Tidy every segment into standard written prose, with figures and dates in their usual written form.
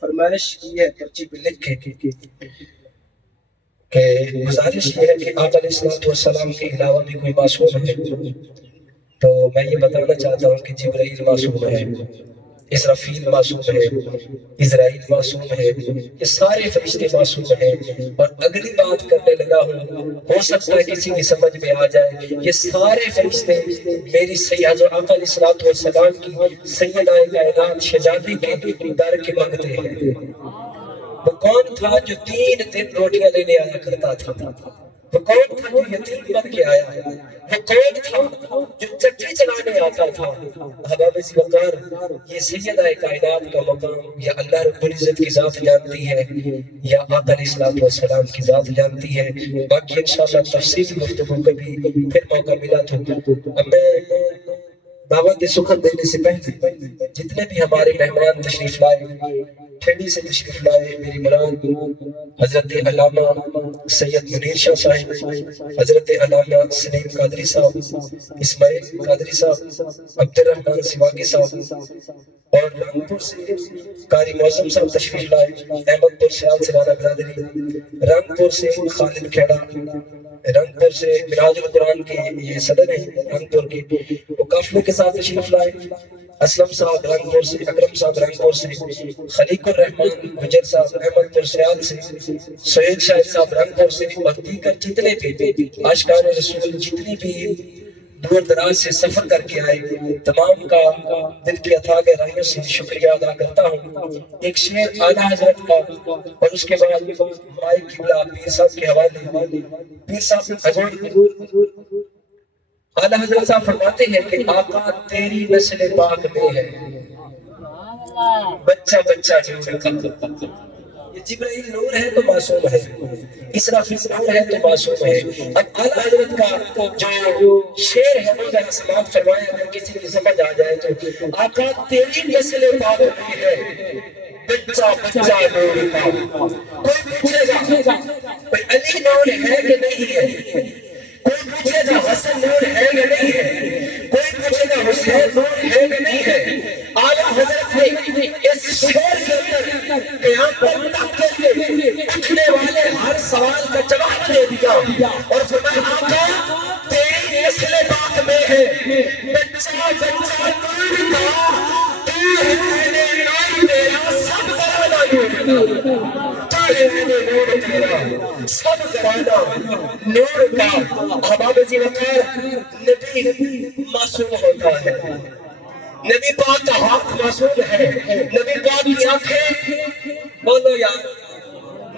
فرمائش کی ہے پرچی پہ لکھ کے کہ گزارش یہ ہے کہ آقا علیہ السلام کے علاوہ بھی کوئی معصوم ہے تو میں یہ بتانا چاہتا ہوں کہ جبرائیل معصوم ہے، اسرافیل معصوم ہے، اسرائیل معصوم ہے، یہ سارے فرشتے معصوم ہیں۔ اور اگلی بات کرنے لگا ہوں، ہو سکتا ہے کسی کی سمجھ میں آ جائے، یہ سارے فرشتے میری سید آقا علیہ السلام کی سیدہ کائنات شہزادی کے در کے منگتے ہیں۔ وہ کون تھا جو 3 دن روٹیاں لینے آیا کرتا تھا؟ وہ کون تھا جو یتیم بن کے آیا؟ وہ کون تھا جو چکی چلانے آتا تھا؟ احباب وقار، یہ سیدہ کائنات کا مقام یا اللہ رب العزت کی ذات جانتی ہے یا آقا علیہ السلام کی ذات جانتی ہے۔ باقی انشاءاللہ تفصیلی گفتگو کبھی پھر موقع ملا تو اب میں دعوت سخن دینے سے پہلے جتنے بھی ہمارے مہمان تشریف لائے، ٹھنڈی سے تشریف لائے، میری مراد حضرت علامہ سید منیر شاہ صاحب، حضرت علامہ سلیم قادری صاحب، اسماعیل قادری صاحب، عبد الرحمن سواگی صاحب اور رنگپور سے قاری معظم صاحب تشریف لائے، احمد پور سے سرانہ برادری، رنگپور سے خالد کھیڑا، رنگپور سے مراج القرآن کے یہ صدر ہیں رنگپور کے، وہ قافلے کے ساتھ تشریف لائے، اسلم صاحب رنگپور سے، اکرم صاحب رنگپور سے، خلیق الرحمن گجر صاحب احمد پور سیال سے، سہیل شاہد صاحب رنگپور سے اور دیگر جتنے بھی عاشقان رسول جتنی بھی دور دراز سے سفر کر کے آئے، تمام کا دل کی اتھاہ گہرائیوں سے شکریہ ادا کرتا ہوں۔ ایک شعر اعلیٰ حضرت کا اور اس کے بعد مائی قبلہ پیر صاحب کے حوالے، پیر صاحب حضور اعلیٰ حضرت صاحب فرماتے ہیں کہ آقا تیری نسل پاک میں ہے بچہ بچہ نور کا، یہ جبرائیل نور ہے تو معصوم ہے، اسرافیل نور ہے تو معصوم ہے۔ اب اعلیٰ حضرت کا جو شعر ہے وہ ذرا سماعت فرمائے اگر کسی کی سمجھ آ جائے تو، آقا تیری نسل پاک میں ہے بچہ بچہ نور کا، کوئی پوچھے گا کوئی علی نور ہے کہ نہیں ہے، کوئی پوچھے گا حسن نور ہے یا نہیں ہے، کوئی پوچھے گا حسین نور ہے یا نہیں ہے۔ اعلیٰ حضرت نے اس شعر کے اندر قیامت تک کے لیے اٹھنے والے ہر سوال کا جواب دے دیا اور فرمایا آقا تیری نسل پاک میں ہے بچہ بچہ نور کا، تو ہے نور تیرا سب گرانا نور کا، نور تیرا سب گرانا نور کا۔ احباب وقار، نبی معصوم ہوتا ہے، نبی پاک کا ہاتھ معصوم ہے، نبی پاک کی آنکھیں بولو یار،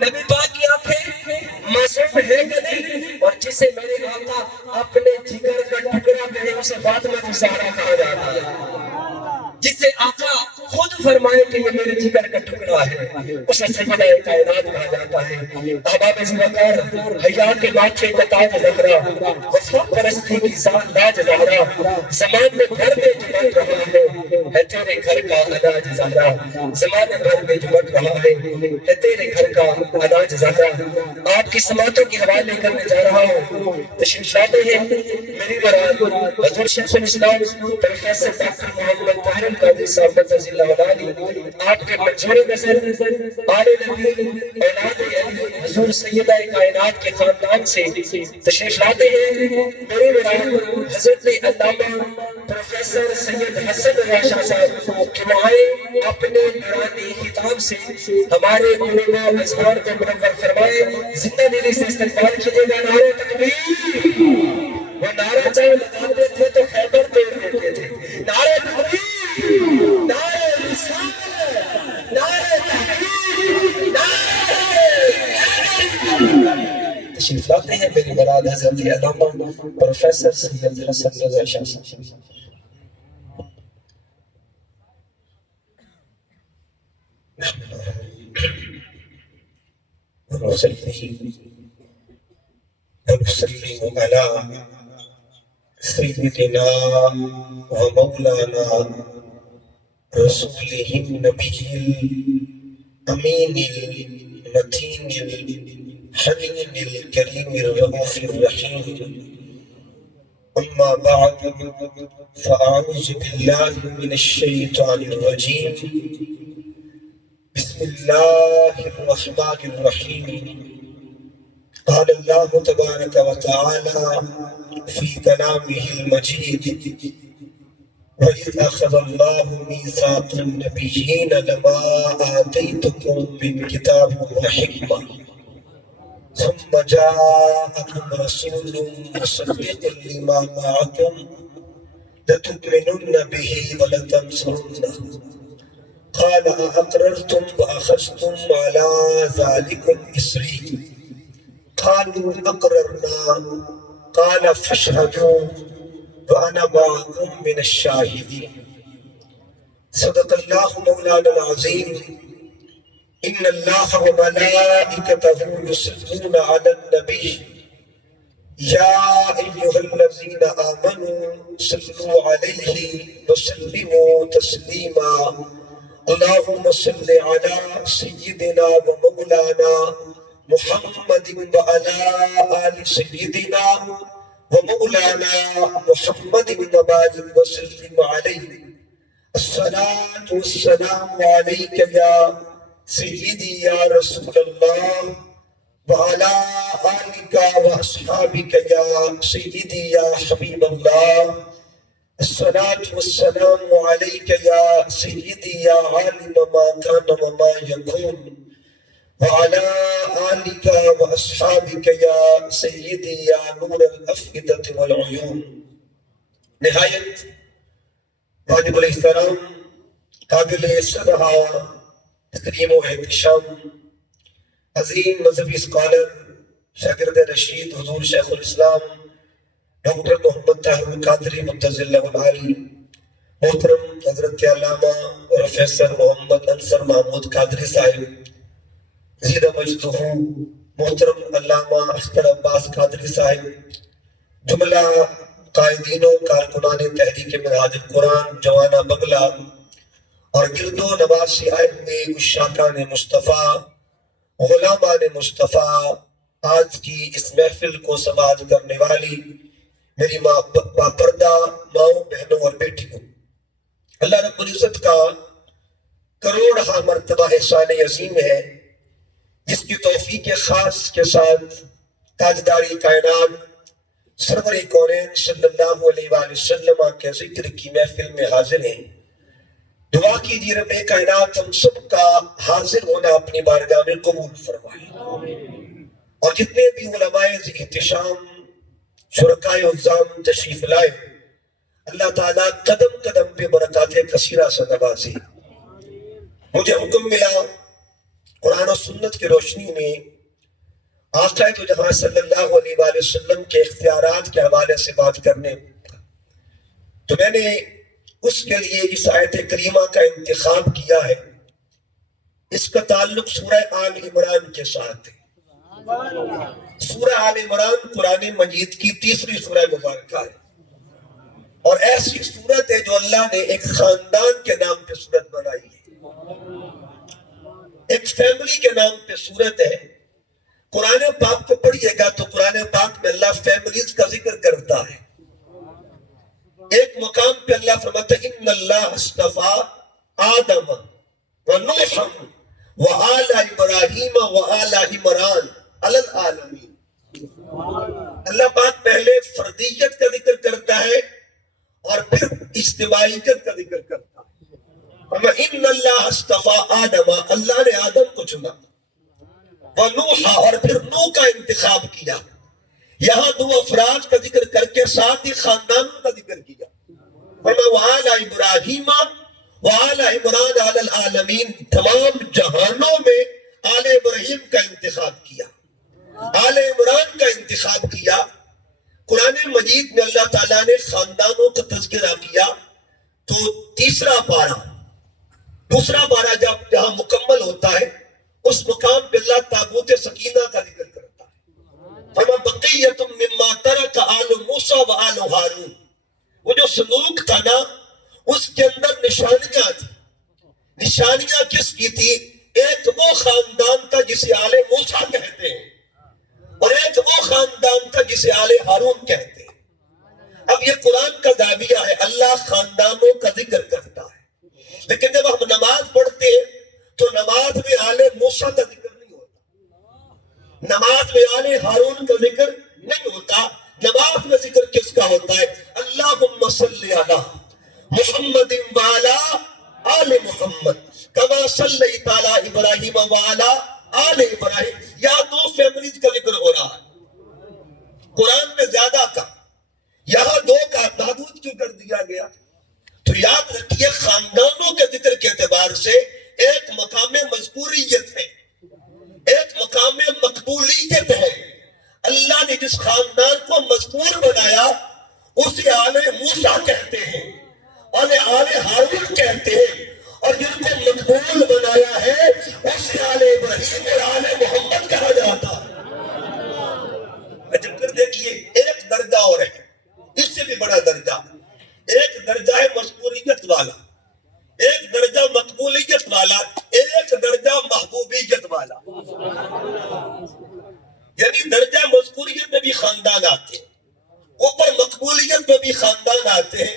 نبی پاک کی آنکھیں معصوم ہے کہ نہیں؟ اور جسے میرے آقا اپنے جگر کا ٹکڑا کہے اسے فاطمہ الزہرا کہا جاتا ہے، جسے آقا خود فرمائے کہ یہ میرے جگر کا ٹکڑا ہے اسے سیدہ کائنات کہا جاتا ہے۔ احباب وقار، حیا کے بادشاہ کا تاج زہرا، وفا پرستی کی ذات لاج زہرا، زمان میں گھر میں جمٹ رہا ہے تیرے گھر کا اناج زہرا، زمان بھر میں جمٹ رہا ہے تیرے گھر کا اناج زہرا۔ آپ کی سماعتوں کی حوالے کرنے جا رہا ہوں، تشریف لاتے ہیں میری مراد حضور شیخ الاسلام پروفیسر ڈاکٹر محمد طاہر القادری صاحب رضی اللہ عنہ، آپ کے منظور نظر آل نبی اولاد علی حضور سیدہ کائنات کے خاندان سے تشریف لاتے ہیں میری مراد حضرت علامہ پروفیسر سید حسن راشا صاحب کہ وہاں اپنے نورانی خطاب سے ہمارے قلوب و اذہان کو منور فرمائے، زندہ دلی سے استقبال کیجیے گا۔ نعرہ تکبیر، وہ نعرہ چاہے لگاتے تھے تو خیبر توڑ دیتے تھے، نعرہ تکبیر، نعرہ رسالت، نعرہ تحقیق، نعرہ تشریف لاتے ہیں میری مراد حضرت علامہ پروفیسر سید حسن رضا شاہ صاحب۔ ونسلم على سيدنا ومولانا رسوله النبي الأمين المتين الحنين الكريم الرؤوف الرحيم، أما بعد فأعوذ بالله من الشيطان الرجيم، الله الرحمن الرحيم. قال الله تبارك وتعالى في كلامه المجيد: وَإِذْ أَخَذَ اللَّهُ مِيثَاقَ النَّبِيِّينَ لَمَا آتَيْتُكُم مِّن كِتَابٍ وَحِكْمَةٍ ثُمَّ جَاءَكُمْ رَسُولٌ مُّصَدِّقٌ لِّمَا مَعَكُمْ لَتُؤْمِنُنَّ بِهِ وَلَتَنصُرُنَّهُ قَالَ أَأَقْرَرْتُمْ وَأَخَذْتُمْ عَلَىٰ ذَٰلِكُمْ إِصْرِي قَالُوا أَقْرَرْنَا قَالَ فَاشْهَدُوا وَأَنَا مَعَكُمْ مِنَ الشَّاهِدِينَ. صدق اللہ مولانا العظیم. ان اللہ وملائکتہ یصلون علی النبی یا ایہا الذین آمنوا صلوا علیہ وسلموا تسلیما. اللہم صل علی سیدنا ومولانا محمد وعلی آل سیدنا ومولانا محمد وبارک وسلم علیہ. الصلاة والسلام علیک یا سیدی یا رسول اللہ وعلی آلک واصحابک یا سیدی یا حبیب اللہ. الصلاة والسلام علیک یا سیدی یا عالم ما کان وما یکون وعلى آلك وأصحابك يا سيدي يا نور الأفئدة والعيون. نہایت واجب الاحترام، قابل سبحہ تکریم و احتشام، عظیم مذہبی اسکالر، شاگرد رشید حضور شیخ الاسلام ڈاکٹر محمد طاہر القادری مدظ اللہ العالی، محترم حضرت علامہ پروفیسر محمد انصر محمود قادری صاحب زیدہ مجدہ، محترم علامہ اختر عباس قادری صاحب، جملہ قائدین و کارکنان تحریک منہاج القرآن جوانہ بغلہ اور گرد و نواز سے آئے ہوئے عشاقان مصطفیٰ، غلامان مصطفیٰ، آج کی اس محفل کو سماعت کرنے والی میری باپردہ ماؤں، بہنوں اور بیٹیوں، اللہ رب العزت کا کروڑہا مرتبہ احسان عظیم ہے جس کی توفیق خاص کے ساتھ تاجداری کائنات سرور کونین صلی اللہ علیہ وآلہ وسلم کے ذکر کی محفل میں حاضر ہیں. دعا کیجیے رب کائنات ہم سب کا حاضر ہونا اپنی بارگاہ میں قبول فرمائے، اور جتنے بھی علماء احتشام، شرکائے عظام تشریف لائے، اللہ تعالیٰ قدم قدم پہ برکات کثیرہ سے نوازے. مجھے حکم ملا قرآن و سنت کی روشنی میں آقا تو جہاں صلی اللہ علیہ وآلہ وسلم کے اختیارات کے حوالے سے بات کرنے، تو میں نے اس کے لیے اس آیت کریمہ کا انتخاب کیا ہے. اس کا تعلق سورہ آل عمران کے ساتھ ہے. سورہ آل عمران قرآن مجید کی تیسری سورہ مبارکہ ہے، اور ایسی سورت ہے جو اللہ نے ایک خاندان کے نام پہ سورت بنائی ہے، ایک فیملی کے نام پہ سورت ہے. قرآن پاک کو پڑھئے گا تو قرآن پاک میں اللہ فیملیز کا ذکر کرتا ہے. ایک مقام پہ اللہ فرماتا ہے ان اللہ اصطفیٰ آدم ونوح وآل ابراہیم وآل عمران علی العالمین. اللہ پاک پہلے فردیت کا ذکر کرتا ہے اور پھر اجتماعیت کا ذکر کرتا ہے. ان اللہ اصطفیٰ آدم، اللہ نے آدم کو چنا، ونوح، اور پھر نوح کا انتخاب کیا. یہاں دو افراد کا ذکر کر کے ساتھ ہی خاندانوں کا ذکر کیا. وَآلَ ابراہیم وآل عمران علی العالمین، تمام جہانوں میں آل ابراہیم کا انتخاب کیا، آل عمران کا انتخاب کیا. قرآن مجید میں اللہ تعالیٰ نے خاندانوں کا تذکرہ کیا تو تیسرا پارہ، دوسرا پارہ جہاں مکمل ہوتا ہے اس مقام پہ اللہ تابوت سکینہ کا ذکر کرتا ہے. فَمَا بَقِيَّةٌ مِّمَّا تَرَكَ آلُ مُوسَىٰ وَآلُ ہارون. وہ جو صندوق تھا نا، اس کے اندر نشانیاں تھیں. نشانیاں کس کی تھی؟ ایک وہ خاندان تھا جسے آل موسیٰ کہتے ہیں، اور ایک وہ خاندان تھا جسے آل ہارون کہتے ہیں. اب یہ قرآن کا دعویہ ہے، اللہ خاندانوں کا ذکر کرتا ہے، لیکن جب ہم نماز پڑھتے ہیں تو نماز میں موسیٰ کا ذکر نہیں ہوتا، نماز میں آل ہارون کا ذکر نہیں ہوتا، نماز میں ذکر کس کا ہوتا ہے؟ اللہم صلی علی محمد وعلا آل محمد کما صلیت علی ابراہیم وعلا آل ابراہیم. یا دو فیملیز کا ذکر ہو رہا ہے قرآن میں زیادہ کا، یہاں دو کا محدود کیوں کر دیا گیا؟ تو یاد رکھیے خاندانوں کے ذکر کے اعتبار سے ایک مقام مذکوریت ہے، ایک مقام مقبولیت ہے. اللہ نے جس خاندان کو مذکور بنایا اسے آل موسیٰ کہتے ہیں، آل ہارون کہتے ہیں، اور جن کو مقبول بنایا ہے اسے آل ابراہیم اور آل محمد کہا جاتا ہے. پھر دیکھیے ایک درجہ اور ہے، اس سے بھی بڑا درجہ. ایک درجہ ہے مذکوریت والا، ایک درجہ مقبولیت والا، ایک درجہ محبوبیت والا. یعنی درجہ مذکوریت میں بھی خاندان آتے ہیں، اوپر مقبولیت میں بھی خاندان آتے ہیں.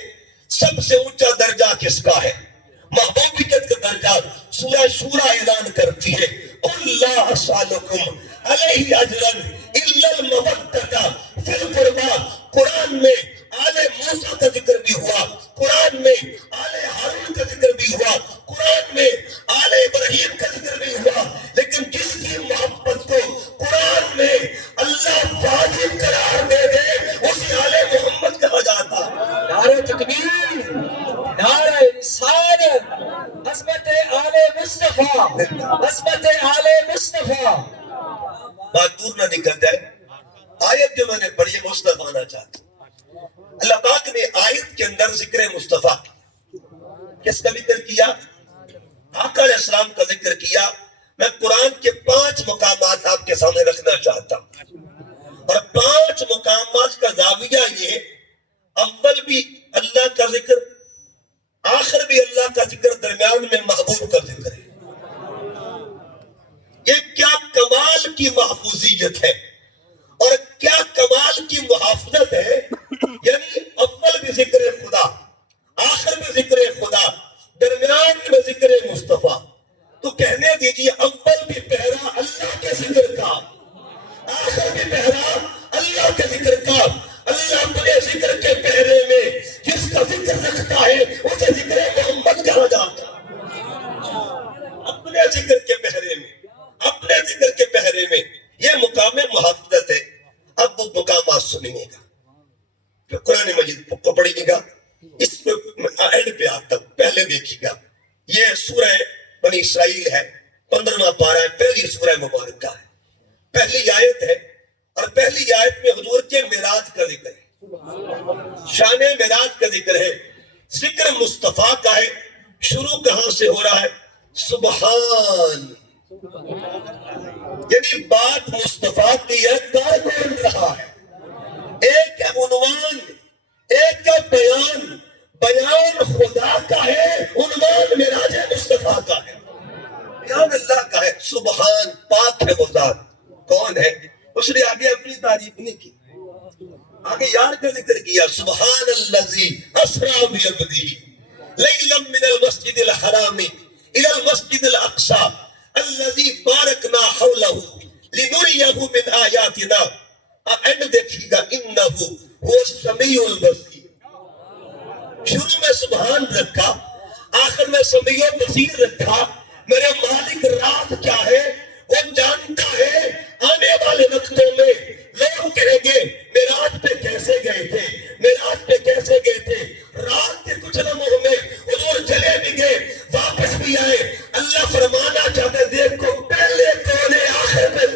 سب سے اونچا درجہ کس کا ہے؟ محبوبیت کا درجہ. سورہ شورى اعلان کرتی ہے قُلْ لَا أَسْأَلُكُمْ عَلَيْهِ أَجْرًا إِلَّا الْمَوَدَّةَ فِي الْقُرْبَى. قرآن میں آل موسیٰ کا ذکر بھی ہوا، قرآن میں آل ہارون کا ذکر بھی ہوا، قرآن میں آل ابراہیم کا ذکر بھی ہوا، لیکن جس کی محبت کو قرآن میں اللہ واجب قرار دے دے اسے آل محمد کہا جاتا. نعرہ تکبیر، نعرہ رسالت، عظمت آل مصطفیٰ، عظمت آل مصطفیٰ. بات دور نہ نکل جائے، آیت جو میں نے پڑھی ہے مصطفیٰ چاہتا. اللہ پاک نے آیت کے اندر ذکر مصطفیٰ کس کا ذکر کیا؟ آقا علیہ السلام کا ذکر کیا. میں قرآن کے 5 مقامات آپ کے سامنے رکھنا چاہتا ہوں، اور 5 مقامات کا زاویہ یہ، اول بھی اللہ کا ذکر، آخر بھی اللہ کا ذکر، درمیان میں محبوب کا ذکر ہے. یہ کیا کمال کی محفوظیت ہے اور کیا کمال کی محافظت ہے. یعنی اول بھی ذکر خدا، آخر میں ذکر خدا، درمیان میں ذکر مصطفیٰ. تو کہنے دیجیے اول بھی پہرا اللہ کے ذکر کا، آخر بھی پہرا اللہ کے ذکر کا. اللہ اپنے ذکر کے پہرے میں جس کا ذکر رکھتا ہے اسے ذکر محمد کہا جاتا ہے. اپنے ذکر کے پہرے میں، اپنے ذکر کے پہرے میں، یہ مقام محافظت ہے. اب وہ مقامات سنیے گا، پھر قرآن مجید کو پڑھیے گا، اس پہ اینڈ پہ آتا ہوں. پہلے دیکھیے گا، یہ سورہ بنی اسرائیل ہے، 15واں پارہ ہے، پہلی سورہ مبارکہ ہے، پہلی آیت ہے. اور پہلی آیت میں حضور کے معراج کا ذکر ہے، شان معراج کا ذکر ہے، ذکر مصطفیٰ کا ہے. شروع کہاں سے ہو رہا ہے؟ سبحان. یعنی بات مصطفیٰ کی ہے، کار بول رہا ہے. ایک ہے عنوان، ایک کا بیان، بیان خدا کا ہے، عنوان معراج مصطفیٰ کا ہے، بیان اللہ کا ہے. سبحان، پاک ہے وہ ذات. کون ہے؟ اس نے آگے اپنی تعریف نہیں کی، آگے یار کا ذکر کیا. سبحان الذی اسریٰ بعبدہ لیلا من المسجد الحرام الى المسجد الاقصى الذی بارکنا حولہ لنریہ من آیاتنا. اینڈ دیکھیے گا، انہ هو السمیع البصیر. شروع میں سبحان رکھا، آخر میں سمیع البصیر رکھا. میرے مالک رات کیا ہے وہ جانتا ہے. آنے والے وقتوں میں لوگ کہیں گے معراج پہ کیسے گئے تھے، معراج پہ کیسے گئے تھے. رات کے کچھ لمحوں میں حضور چلے بھی گئے، واپس بھی آئے. اللہ فرمانا چاہتے دیکھو پہلے کون ہے، آخر میں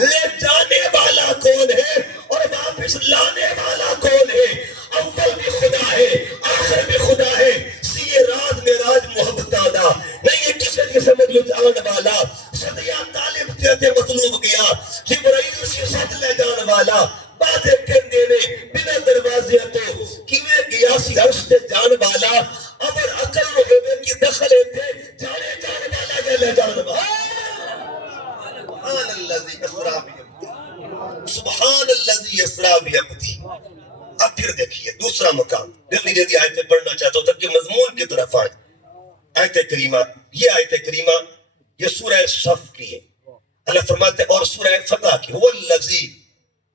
لے جانے والا کون ہے اور واپس لانے والا کون ہے. اول بھی خدا ہے، آخر بھی خدا ہے. سیے راز معراج محبت آدھا نہیں ہے کسی کی سمجھ آن والا. صدیہ طالب تیرے مطلوب گیا، جبرائیل سے ساتھ لے جان والا. آیت کریمہ، یہ آیت کریمہ یہ سورہ صف کی ہے. اللہ فرماتے ہیں اور سورہ فتح کی، هو الذی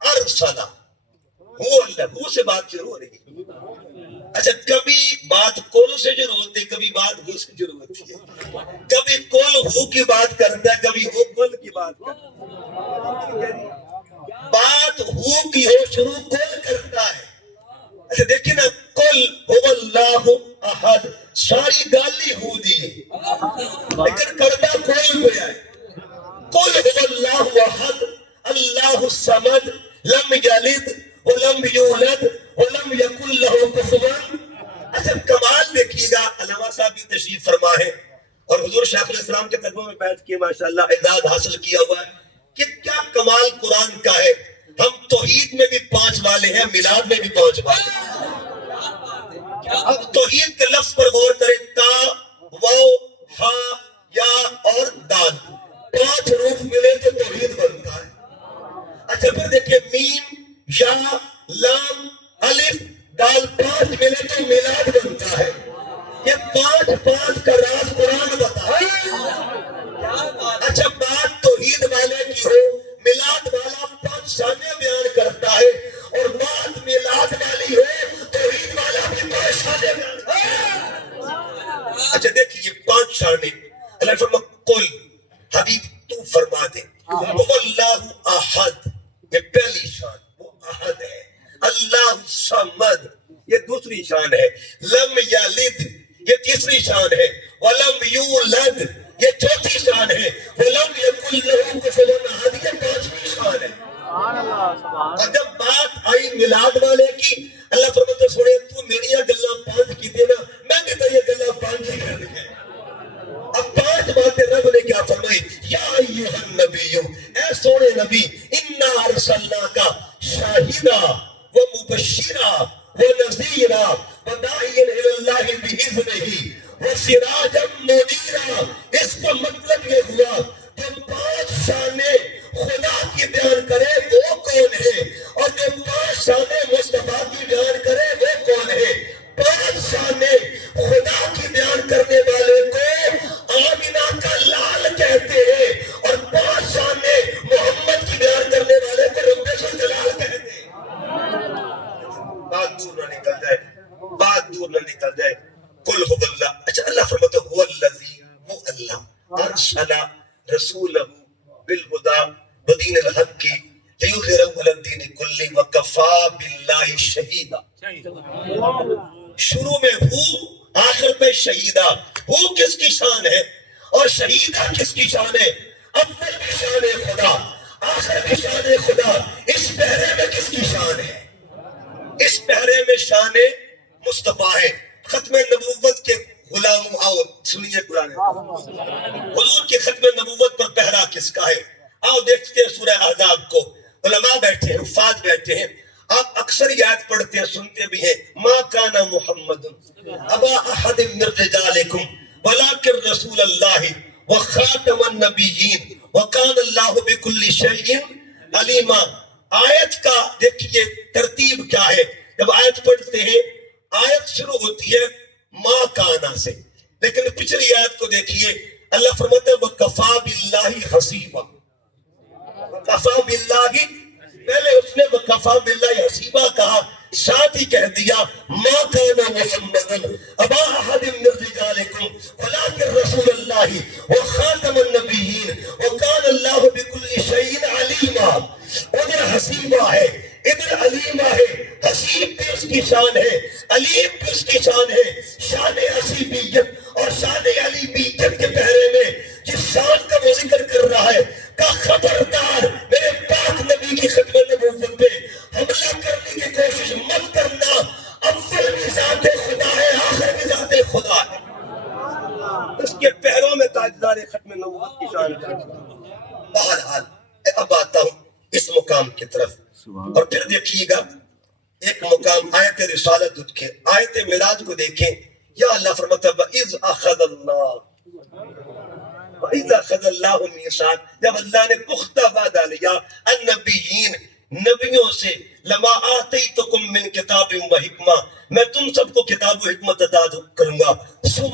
ارسل، ہو سے بات شروع ہو رہی ہے. اچھا کبھی بات کل سے شروع ہوتی ہے، کبھی بات ہو سے شروع ہوتی ہے. کبھی کل ہو کی بات کرتا ہے، کبھی ہو کل کی بات کرتا ہے. بات ہو کی ہو شروع کل کرتا ہے. اچھا دیکھیں نا، کل هو اللہ احد، ساری گالی ہو دی ہے لیکن کرتا کوئی گیا ہے. قل هو اللہ احد اللہ الصمد لم یلد ولم یولد ولم یکن له کفوا. اچھا کمال دیکھیے گا، علامہ صاحب بھی تشریف فرما ہے اور حضور شیخ الاسلام کے قدموں میں بیٹھ کے ماشاءاللہ اعزاز حاصل کیا ہوا ہے کہ کیا کمال قرآن کا ہے. ہم توحید میں بھی 5 والے ہیں، میلاد میں بھی 5 والے ہیں. اب توحید کے لفظ پر غور کریں، تا، واو، ہا، یا اور دال، 5 حروف ملے تو توحید بنتا ہے. اچھا پھر دیکھیں میم، یا، لام، الف، دال، 5 ملے تو میلاد بنتا ہے. یہ 5 کا راز قرآن بتا ہے. اچھا بات توحید والے کی ہو، میلاد والا 5 شانیں بیان کرتا ہے، اور بات میلاد والی ہو، توحید والا بھی 5 شانیں بیان کرتا ہے. اچھا دیکھیے 5 شانیں. اللہ فرما قل، حبیب تو فرما دے، هو اللہ احد، یہ پہلی شان، وہ احد ہے. اللہ الصمد، یہ دوسری شان ہے. لم یلد، یہ تیسری شان ہے. ولم یولد، یہ چوتھی شان ہے. ولم یکن له کفوا احد، یہ 5ویں شان ہے. اور جب بات آئی میلاد والے کی، اللہ فرماتے سنے تو میری گلاں 5 کی دے نا، میں بھی تو یہ گلاں 5 ہی کر دیا. اب 5 باتیں رب نے کیا فرمائی، یا ایھا النبی، اے سونے نبی، انا ارسلناک شاہدا و مبشرا و نذیرا و داعیا الی اللہ باذنہ و سراجا منیرا. اس کا مطلب یہ ہوا کہ 5 شانیں خدا کی بیان کرے وہ کون ہے، اور جو 5 شانیں مصطفیٰ کی بیان کرے وہ کون ہے. 5 شانیں خدا کی بیان کرنے والے کو آمینہ کا لال کہتے ہیں، اور 5 شانیں محمد کی بیان کرنے والے کو رب الجلال کہتے ہیں. بات دور نہ نکل جائے، بات دور نہ نکل جائے. قل هو اللہ. اچھا اللہ فرماتا ہے هو الذی، وہ اللہ، ارسل رسولہ بالہدی ودین الحق لیظہرہ علی الدین کلہ وکفی باللہ شہیدا. شروع میں ہو، آخر پہ شہیدہ. ہو کس کی شان ہے اور شہیدہ کس کی شان ہے؟ اول کی شان خدا، آخر کی شان خدا. اس پہرے میں کس کی شان ہے؟ اس پہرے میں شان مصطفیٰ ہے. ختم نبوت کے غلام آؤ سنیے قرآن. حضور کی ختم نبوت پر پہرا کس کا ہے؟ آؤ دیکھتے ہیں سورہ احزاب کو. علماء بیٹھے ہیں، حفاظ بیٹھے ہیں، آپ اکثر یہ آیت پڑھتے ہیں، سنتے بھی ہیں. ما کان محمد ابا احد من رجالکم ولکن رسول اللہ وخاتم النبیین وکان اللہ بکل شیء علیما. آیت کا دیکھیے ترتیب کیا ہے. جب آیت پڑھتے ہیں، آیت شروع ہوتی ہے ما کانا سے، لیکن پچھلی آیت کو دیکھیے، اللہ فرماتا ہے وَكَفَى بِاللَّهِ حَسِيبًا. وَكَفَى بِاللَّهِ، پہلے اس نے وَكَفَى بِاللَّهِ حَسِيبًا کہا، ساتھ ہی کہہ دیا ما كان محمد ابا احد من رجالکم ولکن رسول اللہ وخاتم النبیین وکان اللہ بکل شیء علیما. ادھر حسیبہ ہے، ادھر علیمہ ہے. حسیب بھی اس کی شان ہے، علیم بھی اس کی شان ہے. شان حسیبیت اور شان علیمیت کے پہرے میں جس شان کا وہ ذکر کر رہا ہے کا خبردار میرے پاک نبی کی ختم نبوت پہ حملہ کرنے کی کوشش مت کرنا. اول بھی ذات خدا ہے، آخر بھی ذات خدا ہے. اس کے پہروں میں تاجدار ختم نبوت کی شان ہے. بہرحال اب آتا ہوں اس مقام کی طرف، اور پھر دیکھیے گا ایک مقام آیت رسالت اٹھ کے آیت معراج کو دیکھیں. یا اللہ فرماتا ہے وَإِذْ أَخَذَ اللَّهُ وَإِذْ أَخَذَ اللَّهُ مِيثَاقَ، جب اللہ نے پختہ وعدہ لیا النبیین، نبیوں سے، لما آتیتکم من کتاب و حکمہ، میں تم سب کو کتاب و حکمت عطا کروں گا. ثم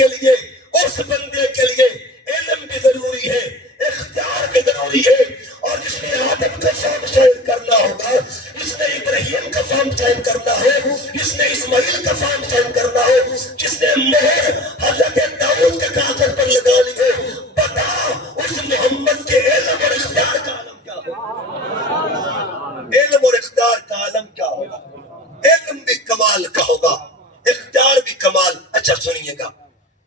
کے لیے اس بندے کے لیے علم بھی ضروری ہے، اختیار بھی ضروری ہے، اور جس نے آدم کا فارم سائن کرنا ہوگا، جس نے ابراہیم کا فارم سائن کرنا ہے، جس نے اسماعیل کا فارم سائن کرنا ہے، جس نے مہر حضرت داؤد کے کاغذ پر لگانی ہے، بتا اس محمد کے علم اور اختیار کا عالم کیا ہوگا؟ علم اور اختیار کا عالم کیا ہوگا؟ علم بھی کمال کا ہوگا، اختیار بھی کمال۔ اچھا سنیے گا،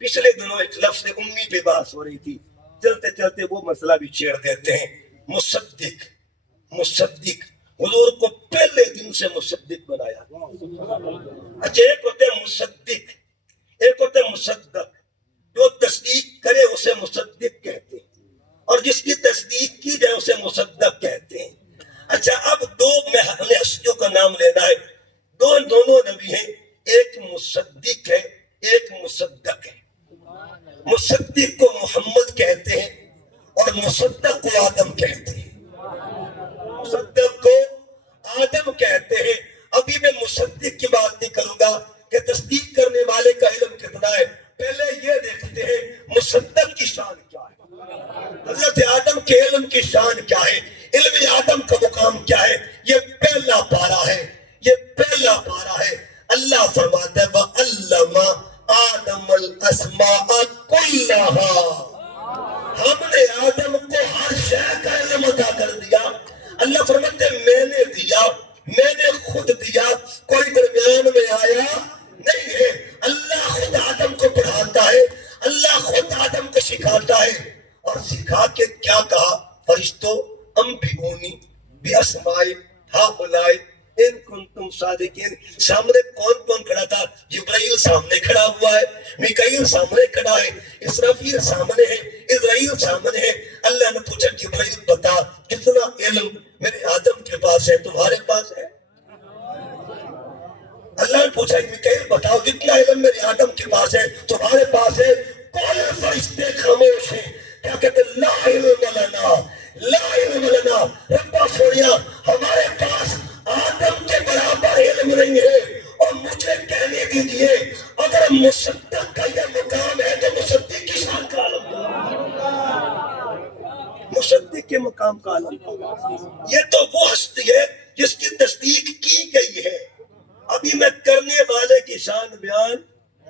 پچھلے دنوں ایک لفظ امی پہ بات ہو رہی تھی، چلتے چلتے وہ مسئلہ بھی چھیڑ دیتے ہیں۔ مصدق، مصدق، حضور کو پہلے دن سے مصدق بنایا۔ اچھا ایک ہوتے ہیں مصدق، ایک ہوتے ہیں مصدق۔ جو تصدیق کرے اسے مصدق کہتے ہیں، اور جس کی تصدیق کی جائے اسے مصدق کہتے ہیں۔ اچھا اب دو میں ہمیں ہستیوں کا نام لینا ہے، دونوں نبی ہیں، ایک مصدق ہے ایک مصدق ہے۔ مصدق کو محمد کہتے ہیں اور مصدق کو آدم کہتے ہیں، مصدق کو آدم کہتے ہیں۔ ابھی میں مصدق کی بات نہیں کروں گا کہ تصدیق کرنے والے کا علم کتنا ہے، پہلے یہ دیکھتے ہیں مصدق کی شان کیا ہے، حضرت آدم کے علم کی شان کیا ہے، علم آدم کا مقام کیا ہے۔ یہ پہلا پارہ ہے، یہ پہلا پارہ ہے۔ اللہ فرماتا ہے وَعَلَّمَ آدم الْأَسْمَاءَ كُلَّهَا، ہم نے آدم کو ہر شے کا علم عطا کر دیا۔ اللہ فرماتے ہیں میں نے دیا، میں نے خود دیا، کوئی درمیان میں آیا نہیں ہے۔ اللہ خود آدم کو پڑھاتا ہے، اللہ خود آدم کو سکھاتا ہے، اور سکھا کے کیا کہا؟ فرشتوں انبئونی باسماء ہؤلاء ان کنتم صادقین۔ سامنے کون کون کھڑا تھا؟ جبرائیل سامنے کھڑا ہوا ہے، میکائیل سامنے کھڑا ہے، اسرافیل سامنے ہے، اسرائیل سامنے ہے۔ اللہ نے پوچھا جبرائیل بتا کتنا علم میرے آدم کے پاس ہے تمہارے پاس ہے؟ اللہ نے پوچھا میکائیل بتاؤ جتنا علم میرے آدم کے پاس ہے تمہارے پاس ہے؟ کون فرشتے خاموش ہیں؟ کیا کہتے ہیں؟ لا علم لنا، لا علم لنا، ربا سوڑیا ہمارے پاس آدم کے برابر علم نہیں ہے۔ اور مجھے کہنے دیجئے اگر مصدق کا یہ مقام ہے تو مصدق کی شان کا عالم کیا؟ مصدق کے مقام کا عالم کیا؟ یہ تو وہ ہستی ہے جس کی تصدیق کی گئی ہے، ابھی میں کرنے والے کی شان بیان۔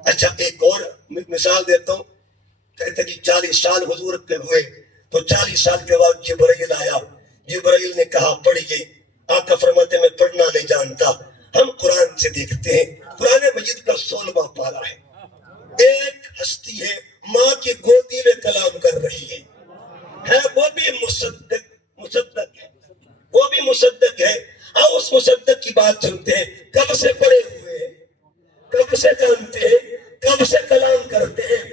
اچھا ایک اور مثال دیتا ہوں، کہتے ہیں 40 سال حضور کے ہوئے تو 40 سال کے بعد جبرائیل آیا، جبرائیل نے کہا پڑھیے، آقا فرماتے میں پڑھنا نہیں جانتا۔ ہم قرآن سے دیکھتے ہیں، قرآن مجید کا 16واں پارہ ہے، ایک ہستی ہے ماں کی گودی میں کلام کر رہی ہے وہ بھی مصدق، مصدق ہے، وہ بھی مصدق ہے۔ آؤ اس مصدق کی بات سنتے ہیں، کب سے پڑھے ہوئے ہیں، کب سے جانتے ہیں، کب سے کلام کرتے ہیں۔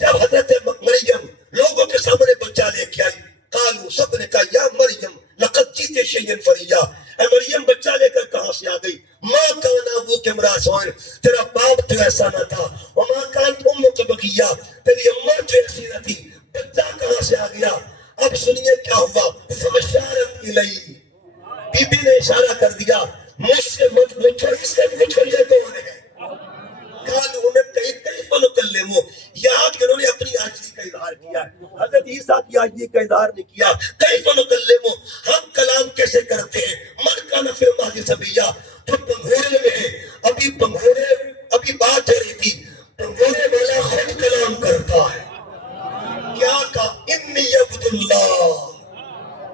جب حضرت مریم لوگوں کے سامنے بچہ لے کے آئی، قالوا سب نے کہا یا مریم لقد جئت شیئا فریا، اے مریم بچہ لے کر کہاں سے آ گئی؟ ماں کان ابوک امرأ سوء، تیرا باپ تو ایسا نہ تھا، وما کانت امک بغیا، تیری اماں تو ایسی نہ تھی، بچہ کہاں سے آ گیا؟ اب سنیے کیا ہوا، فاشارت الیہ، بی بی نے اشارہ کر دیا مجھ سے مت پوچھو، اس سے پوچھو یہ کون ہے؟ قالوا انہیں کہیں کیف نکلم، یہاں کہ انہوں نے اپنی عاجزی کا اظہار کیا ہے، حضرت عیسیٰ کی عاجزی کا اظہار نہیں کیا۔ کیف نکلم، ہم کلام کیسے کرتے ہیں؟ من کان فی المہد صبیا، تو پنگھوڑے میں ہے، ابھی پنگھوڑے، ابھی بات ہو رہی تھی، پنگھوڑے والا خود کلام کرتا ہے۔ کیا کہا؟ انی عبد اللہ،